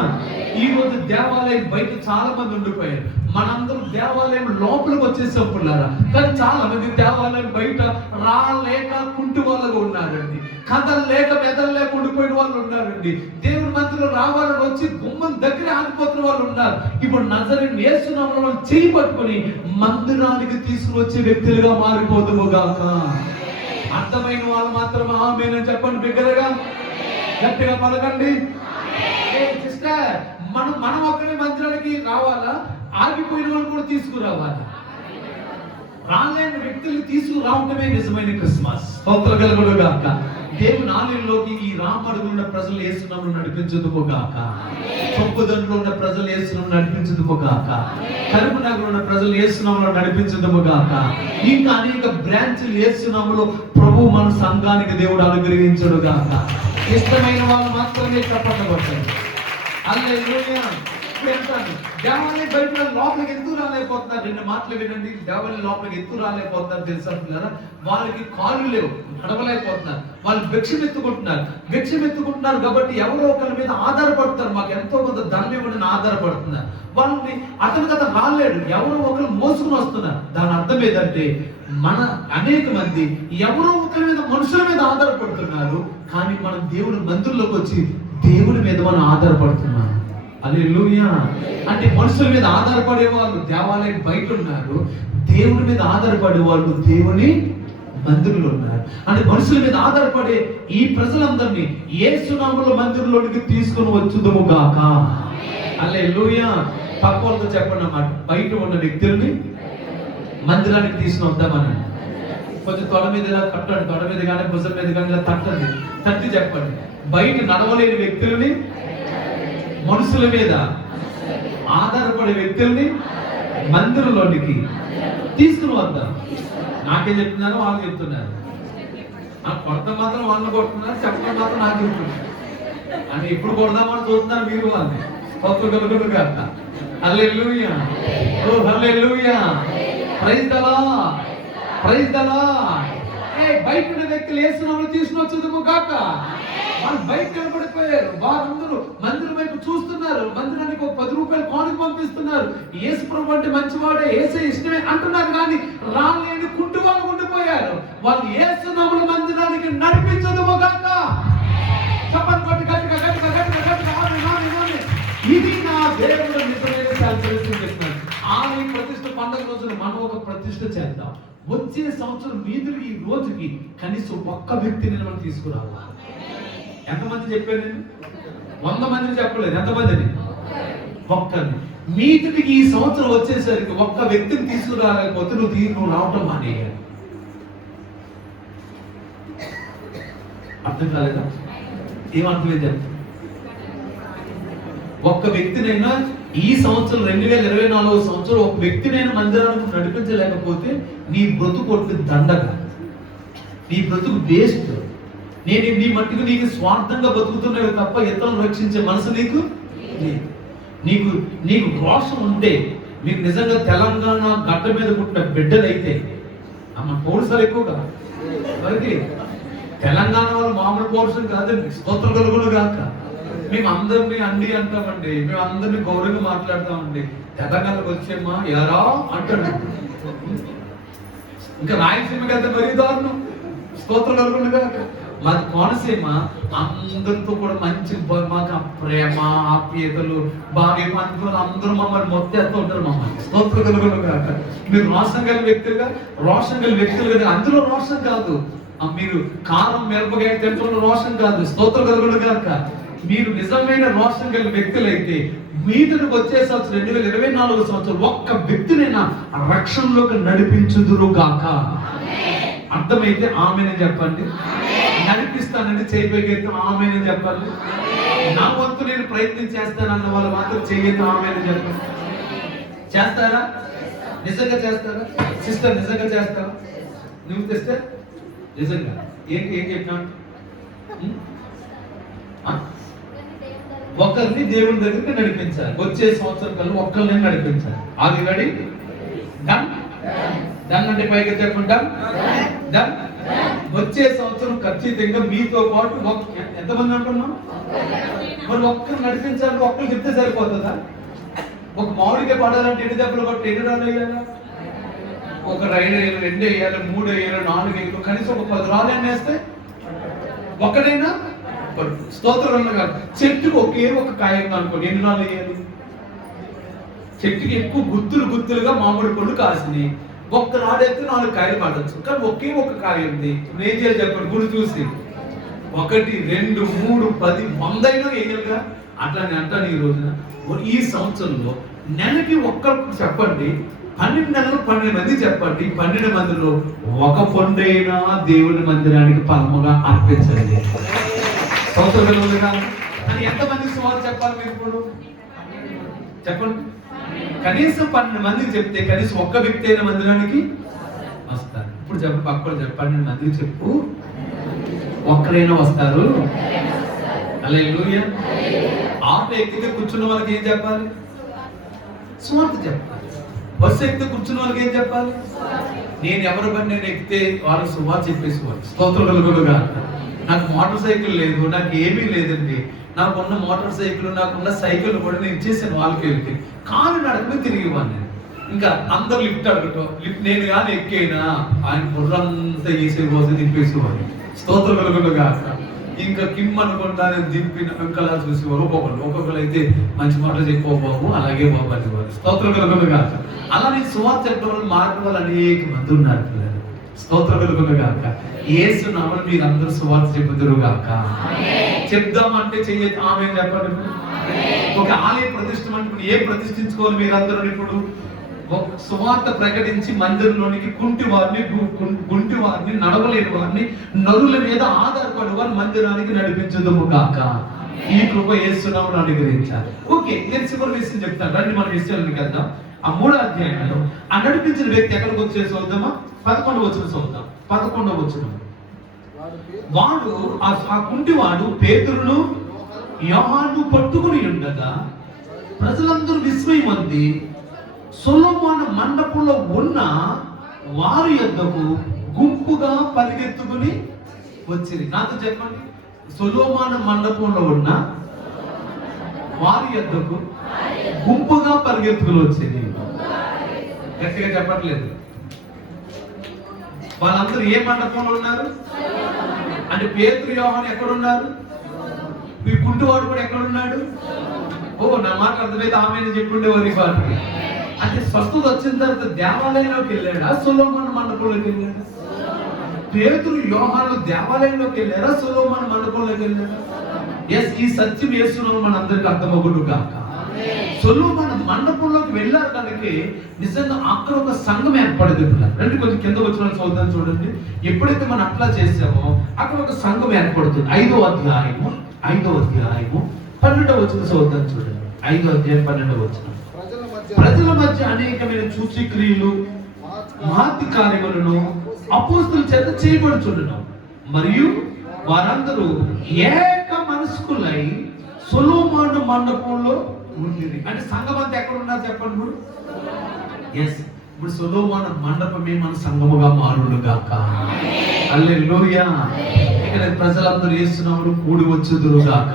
ఈ రోజు దేవాలయం బయట చాలా మంది ఉండిపోయారు. మనందరం దేవాలయం లోపలికి వచ్చేసప్పుడులారా, కానీ చాలా మంది దేవాలయం బయట రాలేక కుంటి వాళ్ళగా ఉన్నారండి. కదలలేక మెదలలేక ఉండిపోయిన వాళ్ళు ఉన్నారండి. దేవుని మందిలో రావాలని వచ్చి గుమ్మం దగ్గర ఆగిపోతున్న వాళ్ళు ఉన్నారు. ఇప్పుడు నజరేయుడైన యేసు నామములో చేయి పట్టుకొని మందిరానికి తీసుకువచ్చే వ్యక్తులుగా మారిపోదుము గాక. అర్థమైన వాళ్ళు మాత్రం ఆమేన్ అని చెప్పండి బిగ్గరగా, గట్టిగా పలకండి. సిస్టర్, మనం ఒక్కరే మందిరానికి రావాలా? ఆగిపోయిన వాళ్ళు కూడా తీసుకురావాలా? రాలేని వ్యక్తులు తీసుకురావటమే నిజమైన క్రిస్మస్. స్తోత్రం కలుగును గాక. దేవుని ఆలయంలోకి ఈ రామడుగులో ఉన్న ప్రజలు యేసు నామములో నడిపించుదుము గాక. చొప్పుదండ్రులో ఉన్న ప్రజలు యేసు నామములో నడిపించుదుము గాక. కరీంనగర్లో ఉన్న ప్రజలు యేసు నామములో నడిపించుదుము గాక. ఇంకా అనేక బ్రాంచ్లు యేసు నామములో ప్రభు మన సంఘానికి దేవుడు అనుగ్రహించును గాక. ఇష్టమైన వాళ్ళు మాత్రమే చప్పట్లు కొట్టండి. హల్లెలూయా. దేవాలయం బయట లోపలికి ఎందుకు రాలేకపోతున్నారు? రెండు మాటలు వినండి. దేవాలయం లోపలికి ఎందుకు రాలేకపోతున్నారు తెలుసా? వాళ్ళకి కాళ్ళు లేవు, నడవలేకపోతున్నారు. వాళ్ళు భిక్షమెత్తుకుంటున్నారు కాబట్టి ఎవరో ఒకరి మీద ఆధారపడతారు. మాకు ఎంతో కొంత ధనం ఇవ్వని ఆధారపడుతున్నారు. వాళ్ళని అతను రాలేడు, ఎవరో ఒకరు మోసుకుని వస్తున్నారు. దాని అర్థం ఏంటంటే, మన అనేక మంది ఎవరో ఒకరి మీద, మనుషుల మీద ఆధారపడుతున్నారు, కానీ మనం దేవుడి మందిరంలోకి వచ్చి దేవుడి మీద మనం ఆధారపడుతున్నాం. హల్లెలూయా. అంటే మనుషుల మీద ఆధారపడే వాళ్ళు దేవాలయం బయట ఉన్నారు, దేవుడి మీద ఆధారపడే వాళ్ళు దేవుని మందిరంలో ఉన్నారు. అంటే మనుషుల మీద ఆధారపడే ఈ ప్రజలందరినీ యేసు నామములో మందిరంలోనికి తీసుకొని వచ్చుదుము గాక. హల్లెలూయా. పక్క వాళ్ళతో చెప్పండి అన్నమాట, బయట ఉన్న వ్యక్తుల్ని మందిరానికి తీసుకుని వద్దామని. కొంచెం తొడ మీద ఇలా కట్టండి, తొడ మీద కానీ భుజం మీద కానీ ఇలా తట్టండి, తట్టి చెప్పండి, బయట నడవలేని వ్యక్తుల్ని, మనుషుల మీద ఆధారపడే వ్యక్తుల్ని మందిరంలోనికి తీసుకుని వద్దాం. నాకే చెప్తున్నారు, వాళ్ళు చెప్తున్నారు. కొడతా మాత్రం వాళ్ళని కొడుతున్నారు, చెప్పడం మాత్రం నాకు చెప్తున్నారు. అని ఎప్పుడు కొడదామని చూస్తున్నారు మీరు వాళ్ళని. కొత్త కలుగుడు కాక. హల్లెలూయా. ఓ హల్లెలూయా. Praise the lord. Praise the lord. బయట ఉన్న వ్యక్తులు యేసు నామములో తీసుకుని వచ్చేదుము గాక. వాళ్ళు బయట కనబడిపోయారు. వారందరూ మందిరం వైపు చూస్తున్నారు. మందిరానికి ఒక 10 రూపాయలు కానుక పంపిస్తున్నారు. యేసు ప్రభు అంటే మంచివాడే, యేసే ఇష్టమే అంటున్నారు, కానీ రాలేని కుంటి వాళ్ళు ఉండిపోయారు. వాళ్ళు యేసు నామములో మందిరానికి నడిపించదుము గాక. చెప్పండి గట్టిగా గట్టిగా గట్టిగా గట్టిగా గట్టిగా. ఇది నా దేవుడు నిజమైన సెలబ్రేషన్. ఆలయ ప్రతిష్ఠ పండుగ రోజున మనం ఒక ప్రతిష్ఠ చేద్దాం. వచ్చే సంవత్సరం మీదులు ఈ రోజుకి కనీసం ఒక్క వ్యక్తిని మనం తీసుకురావాలి. ఎంతమంది చెప్పాను నేను? 100 మందిని చెప్పలేదు. ఎంతమందిని? ఒక్కరిని. మీదుడికి ఈ సంవత్సరం వచ్చేసరికి ఒక్క వ్యక్తిని తీసుకురాలేకపోతే నువ్వు రావటం మానేయాలి. అర్థం కాలేదా? ఏమర్థమే చెప్తా. ఒక్క వ్యక్తినైనా ఈ సంవత్సరం 2024 సంవత్సరం ఒక వ్యక్తినైనా మందిరానికి నడిపించలేకపోతే నీ బ్రతుకు దండగా, నీ బ్రతుకు వేస్ట్. నేను నీ మట్టుకు నీకు స్వార్థంగా బతుకుతున్నావు తప్ప ఇతరులను రక్షించే మనసు నీకు నీకు నీకు రోషం ఉంటే, మీకు నిజంగా తెలంగాణ గడ్డ మీద పుట్టిన బిడ్డలైతే, అమ్మ పౌరుషాలు ఎక్కువగా వరకు తెలంగాణ వాళ్ళు మామూలు పోర్షన్ కాదండి. స్తోత్రం కలుగును గాక. మేము అందరినీ అండి అంటామండి, మేము అందరినీ గౌరవంగా మాట్లాడతామండి. తెలంగాణకు వచ్చేమ్మా యారా అంటాడు. ఇంకా రాయలసీమకి అయితే మరీ దారుణం. స్తోత్రం కలుగును గాక. మాది కోనసీమ, అందరితో కూడా మంచి మాకు ప్రేమ ఆప్యాయతలు బాగా అందరూ మమ్మల్ని మొత్తేస్తూ ఉంటారు. మమ్మల్ని స్తోత్రం కలుగును గాక. మీరు రోషం గల వ్యక్తులుగా, రోషం గల వ్యక్తులు కదా. అందులో రోషం కాదు, మీరు కారం మిరపకాయ తింటున్న రోషం కాదు. స్తోత్రం కలుగును గాక. మీరు నిజమైన రోషం గల వ్యక్తులైతే మీదకు వచ్చే సంవత్సరం 2024 సంవత్సరం ఒక్క వ్యక్తినైనా రక్షణలోకి నడిపించుదురు గాక. అర్థమైతే ఆమెనే చెప్పండి. నడిపిస్తానండి చేయబోయేది ఆమెనే చెప్పండి. నా వంతు నేను ప్రయత్నం చేస్తానన్న వాళ్ళు మాత్రం చేయొద్దు ఆమెనే చెప్పండి. చేస్తారా? నిజంగా చేస్తారా? సిస్టర్ నిజంగా చేస్తారా? నువ్వు తెస్తే నిజంగా ఏం చెప్పినా ఒకరిని దేవుని దగ్గరికి నడిపించాలి. వచ్చే సంవత్సరం కల్లా ఒక్కరిని నడిపించాలి. అది రెడీ? డన్. డన్ అంటే పైకి చెప్పండి. Done done. వచ్చే సంవత్సరం ఖచ్చితంగా మీతో పాటు ఎంతమంది అంటున్నాం? మరి ఒక్కరు నడిపించాలి. ఒక్కరు చెప్తే సరిపోతుందా? ఒక మామిడికాయ పడాలంటే ఎన్ని దెబ్బలు కొట్టి ఎన్ని రాళ్ళు వేయాలా? ఒక 2 వేయాలి, 3 వేయాలి, 4 వేయాలి, కనీసం ఒక 10 రాళ్ళు వేస్తే ఒక్కడైనా స్తోత్రం కాదు. చెట్టుకు ఒకే ఒక కాయంగా అనుకోండి, ఎన్ని రాళ్ళు వేయాలి? చెట్టుకి ఎక్కువ గుత్తులుగా మామిడి పళ్ళు కాసినాయి. ఒక్క రాడైతే 4 కాయలు పడచ్చు, కానీ ఒకే ఒక కాయ ఉంది. ఏం చేయాలి చెప్పండి? గుడి చూసి 1, 2, 3, 10, 100 వేయాలిగా. అట్లానే అంటాను ఈ రోజున. ఈ సంవత్సరంలో నెలకి ఒక్కరికి చెప్పండి, 12 నెలలు 12 మంది చెప్పండి. 12 మందిలో ఒక పండైనా దేవుని మందిరానికి పరముగా అర్పించండి. కానీ ఎంతమంది సుమారు చెప్పాలి మీరు ఇప్పుడు? చెప్పండి. కనీసం 12 మందికి చెప్తే కనీసం ఒక్క వ్యక్తి అయిన మందిరానికి వస్తారు. ఇప్పుడు చెప్పు, పక్కన చెప్పు, 12 మందికి చెప్పు, ఒక్కరైనా వస్తారు. హల్లెలూయా. ఆటో ఎక్కితే కూర్చున్న వాళ్ళకి ఏం చెప్పాలి? సువార్త చెప్పాలి. బస్సు ఎక్కితే కూర్చున్న వాళ్ళకి ఏం చెప్పాలి? నేను ఎవరి పని నేను ఎక్కితే వాళ్ళకి సువార్త చెప్పేసుకోవాలి. స్తోత్రం కలుగునుగా. నాకు మోటార్ సైకిల్ లేదు, నాకు ఏమీ లేదండి. నాకున్న మోటార్ సైకిల్, నాకున్న సైకిల్ కూడా నేను ఇచ్చేసాను వాళ్ళకి. వెళ్తే కాలు నడకమే తిరిగి ఇవ్వాలి నేను. ఇంకా అందరు లిఫ్ట్ అడగటం, లిఫ్ట్ నేను కానీ ఎక్కైనా ఆయన బుర్రంతా వేసే రోజు దింపేసేవాడు. స్తోత్రం కలుగునుగా. ఇంకా కిమ్ అనుకుంటా నేను దింపిన ఇంకలా చూసేవారు. ఒక్కొక్కరు అయితే మంచి మాటలు చెప్పు బాబు, అలాగే బాబు అనేవారు. స్తోత్రం కలుగునుగా. అలా నేను సువార్త చెప్పడం వల్ల మార్గం వల్ల అనేక మంది ఉన్నారు పిల్లలు. స్తోత్రం కలుగునుగా. యేసు నామమున మీరు అందరూ సువార్త చెప్పుదురు గాక. చెప్దామంటే చెయ్యొచ్చు. ఆమె చెప్పండి. ఒక ఆలయ ప్రతిష్ఠ అంటే ఏ ప్రతిష్ఠించుకోవాలి మీరు అందరూ? ఇప్పుడు సువార్త ప్రకటించి మందిరంలోనికి గుంటి వారిని నడవలేని వారిని, నరుల మీద ఆధారపడి వారిని మందిరానికి నడిపించదుము గాక. ఈ కృప యేసు నామమున అనుగ్రహించాలి. ఓకే, నేను చివరి విషయం చెప్తాను. రండి మన విషయాలకు వెళ్దాం. ఆ 3వ అధ్యాయంలో ఆ నడిపించిన వ్యక్తి ఎక్కడికి వచ్చే చదువుదామా? 11వ వచనం చదువుతాం. 11వ వచనం. వాడు ఆ కుంటివాడు పేతురును యోహాను పట్టుకుని ఉండగా ప్రజలందరూ విస్మయం అంది సొలొమోను మండపంలో ఉన్న వారి యొద్దకు గుంపుగా పరిగెత్తుకుని వచ్చింది. నాతో చెప్పండి. సొలొమోను మండపంలో ఉన్న వారి యొద్దకు గుంపుగా పరిగెత్తుకుని వచ్చింది. గట్టిగా చెప్పట్లేదు. వాళ్ళందరూ ఏ మండపంలో ఉన్నారు అంటే పేతురు యోహాను ఎక్కడున్నారు? ఈ కుంటివాడు కూడా ఎక్కడున్నాడు? ఓ, నా మాట అర్థమైతే ఆమెను చెప్పుండేవారు. వారికి అంటే స్వస్థత వచ్చిన తర్వాత దేవాలయంలోకి వెళ్ళాడా, సొలొమోను మండపంలోకి వెళ్ళాడా? పేతురు యోహాను దేవాలయంలోకి వెళ్ళారా, సొలొమోను మండపంలోకి వెళ్ళారా? ఎస్, ఈ సత్యం యేసునామమున మనందరికీ అర్థమగును గాక. సొలొమోను మండపంలోకి వెళ్ళారు కనుక నిజంగా అక్కడ ఒక సంఘం ఏర్పడింది. రండి కొంచెం కింద వచ్చిన చదువుతాను చూడండి. ఎప్పుడైతే మనం అట్లా చేసామో అక్కడ ఒక సంఘం ఏర్పడుతుంది. 5వ అధ్యాయము 12వ వచనం చదువుతాను చూడండి. 5వ అధ్యాయం 12వ వచనం. ప్రజల మధ్య అనేకమైన సూచక్రియలు మహత్ కార్యములను అపోస్తలుల చేత చేయబడుచుండును. మరియు వారందరూ ఏక మనస్కులై సొలొమోను మండపంలో ఉండేది. అంటే సంఘం అంతా ఎక్కడ ఉన్నారు చెప్పండి ఇప్పుడు? ఎస్, ఇప్పుడు సొలొమోను మండపమే మన సంఘముగా మారును గాక. హల్లెలూయా. ఇక వాక్యాన్ని ప్రజలందరూ చేస్తున్నప్పుడు కూడి వచ్చుదురు గాక.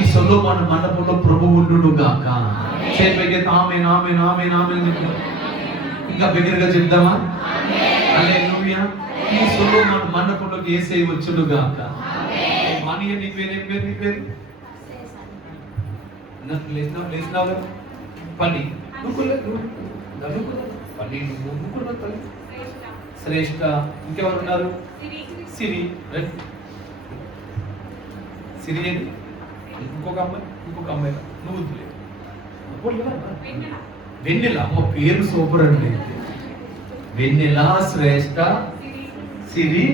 ఈ సొలొమోను మండపంలో ప్రభువు ఉండును గాక. చేతులకి ఆమేన్ ఆమేన్ ఆమేన్ ఆమేన్. ఇంకా బిగ్గరగా చెప్దామా? హల్లెలూయా. ఈ సొలొమోను మండపంలోకి యేసయ్య వచ్చును గాక. మానియ నీ పేరు ఏం పేరు? నీ పేరు లేచినావు పని శ్రేష్ఠ. ఇంకెవరు ఉన్నారు? సిరి. సిరి ఏంటి? ఇంకొక అమ్మాయి నువ్వు వెన్నెల. అమ్మ పేరు సూపర్ అండి. వెన్నెల, శ్రేష్ఠ, సిరి.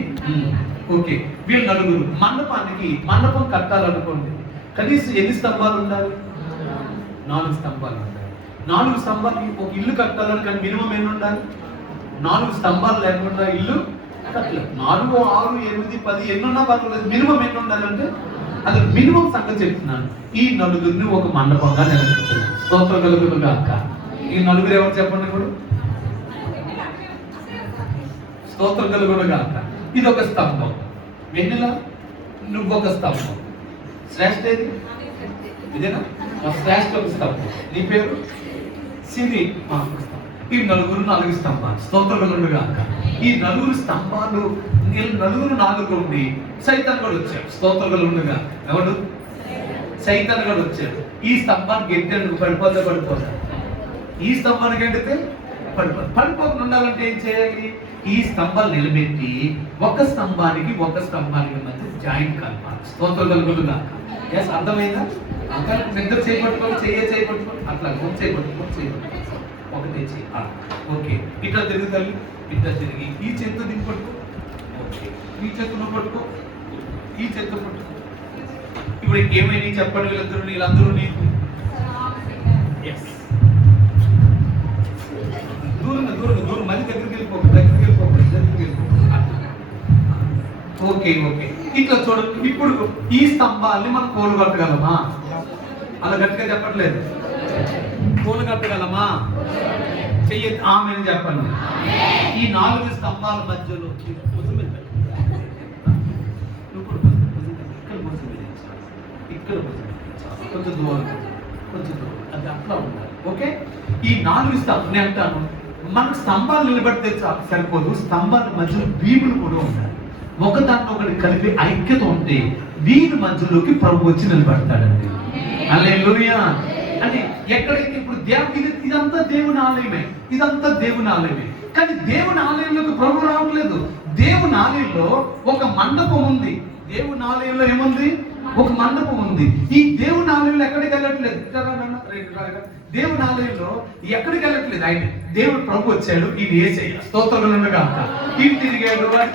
ఓకే, వీళ్ళు నలుగురు. మండపం కట్టాలనుకోండి, కనీసం ఎన్ని స్తంభాలు ఉండాలి? 4 స్తంభాలు ఉండాలి. 4 స్తంభాలు ఒక ఇల్లు కట్టాలని కానీ మినిమం ఎన్ని ఉండాలి? 4 స్తంభాలు లేకుండా ఇల్లు కట్టలేదు. 4, 6, 8, 10 ఎన్నున్నా పర్వాలేదు, మినిమం ఎన్ని ఉండాలంటే అది మినిమం సంగతి చెప్తున్నాను. ఈ నలుగురిని ఒక మండపంగా నిలబెడుతున్నాను. స్తోత్రం కలుగును గాక. ఈ నలుగురు ఎవరు చెప్పండి ఇప్పుడు? స్తోత్రం కలుగును గాక. ఇది ఒక స్తంభం. వెన్నెల నువ్వొక స్తంభం. శ్రేష్ఠ ఏది? ఇదేనా? శ్రేష్ఠ ఒక స్తంభం. నీ పేరు సిరి. ఈ నలుగురు 4 స్తంభాలు. స్తోత్రం కలుగును గాక. ఈ 4 స్తంభాలు, నలుగురు 4 ఉండి సైతాన్ కూడా వచ్చాడు. స్తోత్రం కలుగును గాక. ఎవడు? సైతాన్ కూడా వచ్చాడు. ఈ స్తంభానికి గెట్టాడు, పడిపోతా. ఈ స్తంభానికి గెంటితే పడిపోకుండా ఉండాలంటే ఏం చేయాలి? ఈ స్తంభాలు నిలబెట్టి ఒక స్తంభానికి మధ్య జాయింట్ కలపాలి. స్తోత్రం కలుగును గాక. ఎస్, అర్థమైందా? నిద్ర చేపట్టుకోవాలి, చేయపట్టుకోవాలి, అట్లా చేయపట్టుకోవాలి. ఒకటే చేయి. ఓకే, ఇట్లా తిరుగుతారు. ఇట్లా తిరిగి ఈ చేత్తో దీన్ని పట్టుకో. ఓకే, ఈ చేత్తులో పట్టుకో, ఈ చేత్తో పట్టుకో. ఇప్పుడు ఇంకేమైనా చెప్పండి వీళ్ళందరూ నీకు. దూరం మళ్ళీ దగ్గరికి వెళ్ళిపోకు. ఓకే. ఇట్లా చూడండి. ఇప్పుడు ఈ స్తంభాన్ని మనం కోలు కట్టగలమా? అలా గట్టిగా చెప్పట్లేదు. కోలు కట్టగలమా? చెయ్యి ఆమె చెప్పండి. ఈ 4 స్తంభాల మధ్యలో ఇక్కడ కొంచెం దూరం అది అట్లా ఉండాలి. ఓకే, ఈ 4 స్తంభాలు నేను అంటాను, మనకు స్తంభాలు నిలబడితే సరిపోదు. స్తంభాల మధ్యలో భీములు కూడా ఉండాలి. ఒకదాన్ని ఒకటి కలిపి ఐక్యత ఉంటే వీరి మధ్యలోకి ప్రభు వచ్చి నిలబడతాడండి. హల్లెలూయా. అంటే ఎక్కడైతే ఇప్పుడు ఇదంతా దేవుని ఆలయమే. కానీ దేవుని ఆలయంలోకి ప్రభు రావట్లేదు. దేవుని ఆలయంలో ఒక మండపం ఉంది. దేవుని ఆలయంలో ఏముంది? ఒక మండపం ఉంది. ఈ దేవుని ఆలయంలో ఎక్కడికి వెళ్ళట్లేదు. దేవుని ఆలయంలో ఎక్కడికి వెళ్ళట్లేదు. ఆయన దేవుడు ప్రభు వచ్చాడు. ఈయన యేసయ్య. స్తోత్రములు గాక. ఇటు తిరిగాడు, అటు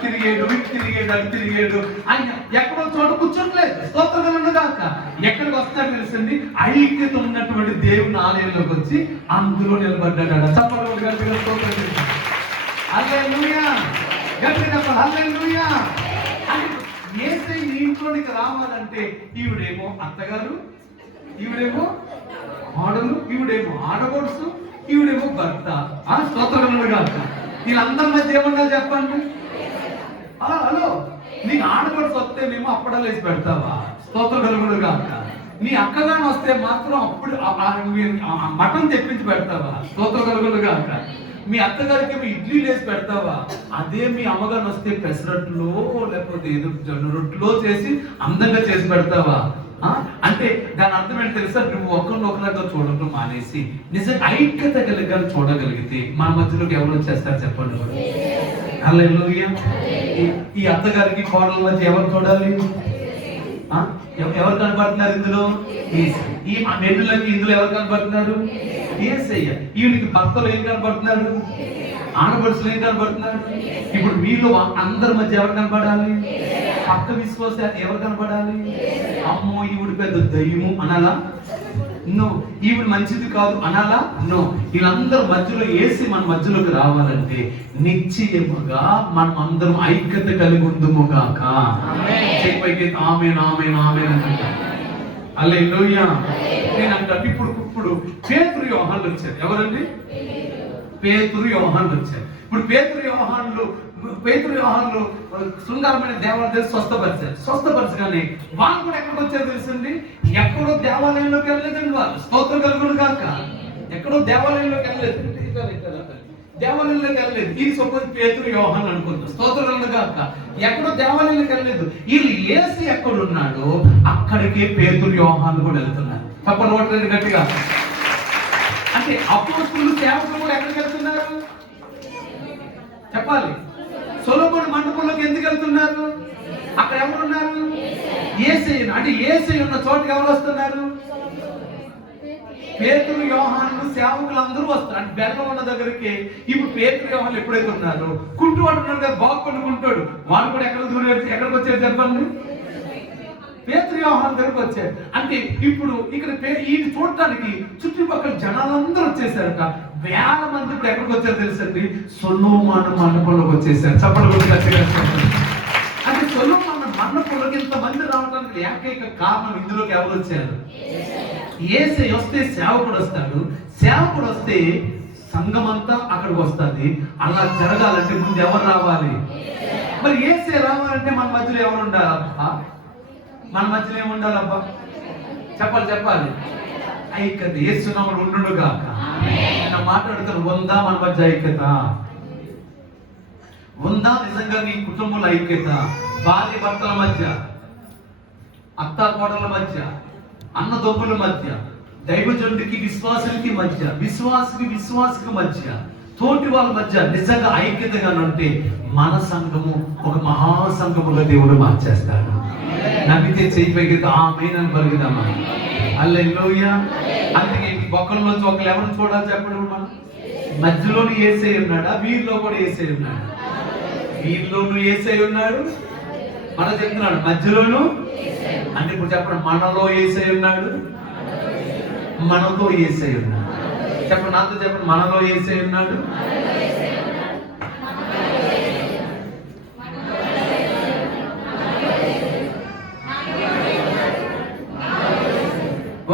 తిరిగాడు. ఆయన ఎక్కడో చోట కూర్చోట్లేదు. స్తోత్రములు గాక. ఎక్కడికి వస్తాడు తెలుసండి? ఐక్యత ఉన్నటువంటి దేవుని ఆలయంలోకి వచ్చి అందులో నిలబడ్డాడు. చెప్పండి గట్టిగా స్తోత్రం చేయండి. హల్లెలూయా. గట్టిగా చెప్పండి. హల్లెలూయా. యేసయ్య నీ ఇంట్లోనికి రావాలంటే ఈవిడేమో అత్తగారు, ఈవిడేమో ఆడలు, ఈవిడేమో ఆడగొడుసు, ఈవిడేమో భర్త. స్తోత్రములు గాక. వీళ్ళందరి మధ్య ఏమన్నా చెప్పండి. హలో, నీకు ఆడగొడుసు వస్తేనేమో అప్పడాలు వేసి పెడతావా? స్తోత్రములు గాక. నీ అక్కగాని వస్తే మాత్రం అప్పుడు మటన్ తెప్పించి పెడతావా? స్తోత్రములు గాక. మీ అత్తగారికి ఏమో ఇడ్లీ వేసి పెడతావా? అదే మీ అమ్మగారిని వస్తే పెసరట్లో లేకపోతే ఏదో జొన్న రొట్టెలో చేసి అందంగా చేసి పెడతావా? అంటే దాని అర్థం ఏంటి తెలుసా? నువ్వు ఒకరినొకరిగా చూడటం మానేసి నిజంగా ఐక్యత చూడగలిగితే మన మధ్యలోకి ఎవరు వచ్చేస్తారు చెప్పండి. హల్లెలూయా. ఈ అత్తగారికి కోడల మధ్య ఎవరు చూడాలి? ఎవరు కనబడుతున్నారు ఇందులో? ఈ మెన్నులకి ఇందులో ఎవరు కనబడుతున్నారు? యేసయ్య. ఈయనకి భర్తలు ఏం కనబడుతున్నారు? ఆడపడుచులు ఏం కనబడుతున్నారు? ఇప్పుడు మీలో అందరి మధ్య ఎవరు కనబడాలి? పక్క విశ్వాస ఎవరు కనబడాలి? అమ్మో ఈవిడ పెద్ద దయ్యము అనాలా? నో. ఈవిడ మంచిది కాదు అనాలా? నో. వీళ్ళందరూ మధ్యలో యేసు మన మధ్యలోకి రావాలంటే నిశ్చయముగా మనం అందరం ఐక్యత కలిగి ఉందుము గాక. చెప్పైతే ఆమేన్ ఆమేన్ ఆమేన్ అంట. హల్లెలూయా. నేను అంటాను ఇప్పుడు పేతురు యోహాన్లు వచ్చారు. ఎవరండి? పేతురు యోహాన్లు వచ్చారు. ఇప్పుడు పేతురు యోహాన్లు పేతురు యోహానులు శృంగారమైన దేవాలయం స్వస్థపరచగానే వాళ్ళు కూడా ఎక్కడికి వచ్చారు తెలుసండి? ఎక్కడో దేవాలయంలోకి వెళ్ళలేదండి వాళ్ళు. స్తోత్రం కలుగును గాక. ఎక్కడో దేవాలయంలోకి వెళ్ళలేదు, ఇది సపోజ్ పేతురు యోహాను అనుకుంటాం. స్తోత్రం కలుగును గాక. ఎక్కడో దేవాలయంలోకి వెళ్ళలేదు. వీళ్ళు యేసు ఎక్కడున్నాడో అక్కడికే పేతురు యోహాను కూడా వెళ్తున్నారు. తప్పని ఓట్లేదు గట్టిగా. అంటే అపోస్తలులు సేవకులు కూడా ఎక్కడికి వెళ్తున్నారు చెప్పాలి? సొలొమోను మండపంలోకి ఎందుకు వెళ్తున్నారు? అక్కడ ఎవరున్నారు? యేసయ్య. అంటే యేసయ్య ఉన్న చోటుకి ఎవరు వస్తున్నారు? పేతురు యోహాను సేవకులు అందరూ వస్తారు. అంటే బెల్లం ఉన్న దగ్గరికి ఇప్పుడు పేతురు యోహాను ఎప్పుడైతే ఉన్నారు, కుంటువాడు ఉన్నాడు కదా, బాగుపడి కుంటాడు, వాడు కూడా ఎక్కడికి వచ్చాడు చెప్పండి? పేతురు యోహాను దగ్గరకు వచ్చారు. అంటే ఇప్పుడు ఇక్కడ ఈ చూడటానికి చుట్టుపక్కల జనాలందరూ వచ్చేసారట. వేల మంది ఇప్పుడు ఎక్కడికి వచ్చారు తెలుసండి? సొలొమోను మండపంలోకి వచ్చేసారు. చెప్పండి. అంటే సొలొమోను మండపంలోకి ఇంతమంది రావడానికి ఏకైక కారణం, ఇందులోకి ఎవరు వచ్చారు? యేసయ్య వస్తే సేవకుడు వస్తాడు, సేవకుడు వస్తే సంఘం అంతా అక్కడికి వస్తుంది. అలా జరగాలంటే ముందు ఎవరు రావాలి? మరి యేసయ్య రావాలంటే మన మధ్యలో ఎవరు ఉండాలబ్బా? మన మధ్యలో ఏముండాలబ్బా? చెప్పాలి. ఐక్యత. యేసునామములో ఉండును గాక. మాట్లాడుతారు, ఉందా మన మధ్య ఐక్యత? ఉందా నిజంగా నీ కుటుంబంలో ఐక్యత? భార్య భర్తల మధ్య, అత్త కోడల మధ్య, అన్నదమ్ముల మధ్య, దైవజనుడికి విశ్వాసులకి మధ్య, విశ్వాసికి మధ్య, తోటి వాళ్ళ మధ్య నిజంగా ఐక్యతగా ఉంటే మన సంఘము ఒక మహాసంఘముగా దేవుడు మార్చేస్తాడు. నమ్మితే చేయి పైకి ఆమేన్ పలుకుదామా? హల్లెలూయా. అందుకే ఒకరిలోంచి ఒకరు ఎవరు చూడాలి చెప్పడం? మనం మధ్యలోనూ యేసయ్య ఉన్నాడా? వీరిలో కూడా యేసయ్య ఉన్నాడు. వీరిలోనూ యేసయ్య ఉన్నాడు, మన చెప్తున్నాడు మధ్యలోనూ. అంటే ఇప్పుడు చెప్పండి, మనలో యేసయ్య ఉన్నాడు, మనతో యేసయ్య ఉన్నాడు. చెప్పండి, నాతో చెప్పండి, మనలో యేసయ్య ఉన్నాడు.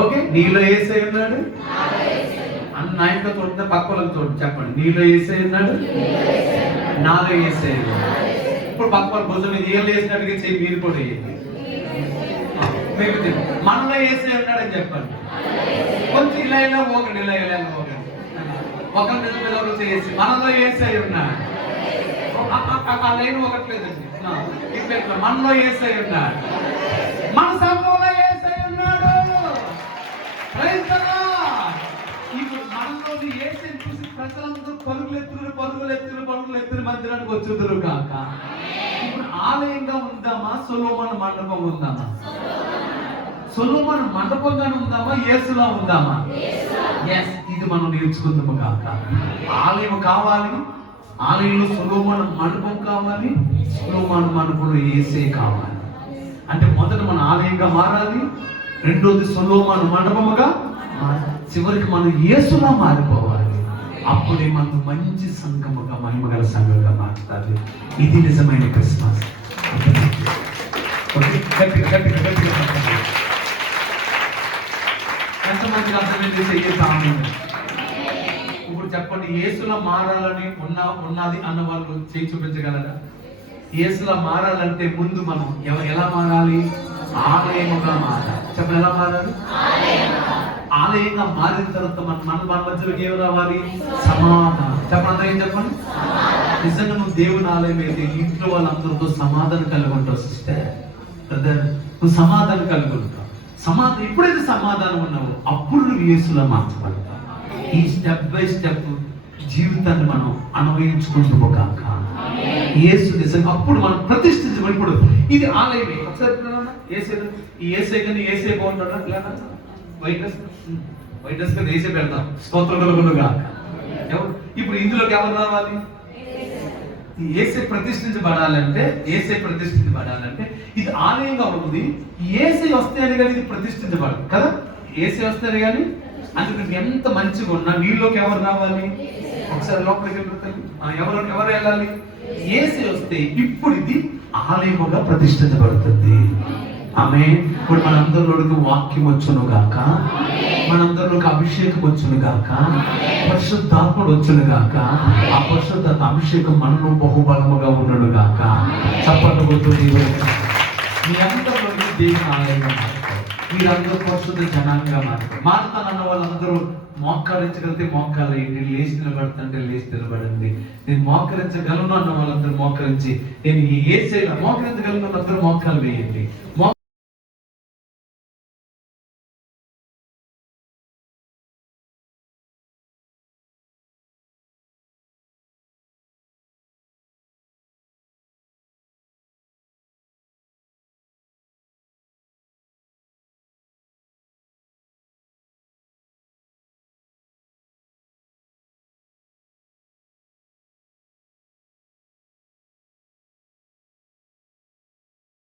ఓకే, నీలో యేసయ్య ఉన్నాడు. నాయకులతో చూడండి, పక్కలతో చూడండి. చెప్పండి, నీలో యేసయ్య ఉన్నాడు, నాలో యేసయ్య ఉన్నాడు. ఇప్పుడు పక్క భుజం మీద ఏళ్ళు వేసినట్టుగా చేయి మీరు కూడా వేయండి. మనలో యేసయ్య ఉన్నాడని చెప్పండి. కొంచెం ఇలా ఒకటి ఒకరి మీద ఒకరు చేసి మనలో యేసయ్య ఉన్నాడు. ఆ లైన్ ఒకటి లేదండి. మనలో యేసయ్య ఉన్నాడు, మన సంఘంలో యేసయ్య ఉన్నాడు. ఇప్పుడు మనలోని యేసయ్యను చూసి ప్రజలందరూ పరుగులెత్తులు మందిరానికి వచ్చుదురు కాక. ఇప్పుడు ఆలయంగా ఉందామా, సొలొమోను మండపం ఉందామా? సొలొమోను మండపంగానే ఉందామా, యేసులా ఉందామా? ఎస్, ఇది మనం నేర్చుకుందాము కాక. ఆలయం కావాలి, ఆలయంలో సొలొమోను మండపం కావాలి, సొలొమోను మండపంలో యేసయ్య కావాలి. అంటే మొదట మన ఆలయంగా మారాలి, రెండోది సొలొమోను మండపముగా, చివరికి మనం యేసులా మారిపోవాలి. అప్పుడే మనం మంచి సంఘముగా, మహిమగల సంఘంగా మారుతారు. ఇది నిజమైన క్రిస్మస్. ఎంతమందికి అర్థమైంది? చెయ్యి. ఇప్పుడు చెప్పండి, యేసులా మారాలని ఉన్నది అన్న వాళ్ళు చేయి చూపించగలరా? యేసులా మారాలంటే ముందు మనం ఎలా మారాలి? ఆలయముగా మారాలి. చెప్పండి, ఎలా మారాలి? ఆలయంగా మారిన తర్వాత మన మధ్యలోకి ఏమి రావాలి? సమాధానం. చెప్పండి, ఏం చెప్పండి? నిజంగా నువ్వు దేవుని ఆలయం అయితే ఇంట్లో వాళ్ళందరితో సమాధానం కలిగి ఉంటావు. సిస్టర్, బ్రదర్, నువ్వు సమాధానం కలిగి ఉంటావు. ఎప్పుడైతే సమాధానం ఉన్నావో అప్పుడు నువ్వు యేసులా మార్చబడతావు. ఈ స్టెప్ బై స్టెప్ జీవితాన్ని మనం అనుభవించుకుంటూ కాక యేసు నిజంగా అప్పుడు మనం ప్రతిష్ఠించబడి. ఇప్పుడు ఇది ఆలయమే. ఒకసారి ఏసే బాగుంటాడా? ఇలా వైట్ డ్రెస్ గా వేసే పెడతాం. స్తోత్రం కలుగునుగా. ఎవరు ఇప్పుడు ఇందులోకి ఎవరు రావాలి? యేసే ప్రతిష్ఠించబడాలంటే ఇది ఆలయంగా ఉంటుంది. యేసే వస్తేనే కానీ ఇది ప్రతిష్ఠించబడదు కదా. యేసే వస్తేనే కానీ. అందుకు ఎంత మంచిగా ఉన్నా నీలోకి ఎవరు రావాలి? ఒకసారి లోపలికి ఎవరు వెళ్ళాలి? యేసే వస్తే ఇప్పుడు ఇది ఆలయముగా ప్రతిష్ఠించబడుతుంది. ఆమె ఇప్పుడు మనందరిలోకి వాక్యం వచ్చును గాక. మనందరిలోకి అభిషేకం వచ్చును గాక, పరిశుద్ధాత్ముడు వచ్చును గాక, ఆ పరిశుద్ధాత్మ అభిషేకం మనలో బహుబలముగా ఉండడు గాక. చప్పట్లు కొట్టు దేవునికి. మీ అందరిలోకి దేవుని ఆలయంగా మారుతారు. మీరందరూ పరిశుద్ధ జనాంగంగా మారుతారు. మారుతానన్న వాళ్ళందరూ మోకరించగలిగితే మోకాలు వేయండి, లేచి నిలబడతంటే లేచి నిలబడండి. నేను మోకరించగలను అన్న వాళ్ళందరూ మోకరించి, నేను యేసయ్యలా మోకరించగలను అందరూ మోకాలు వేయండి.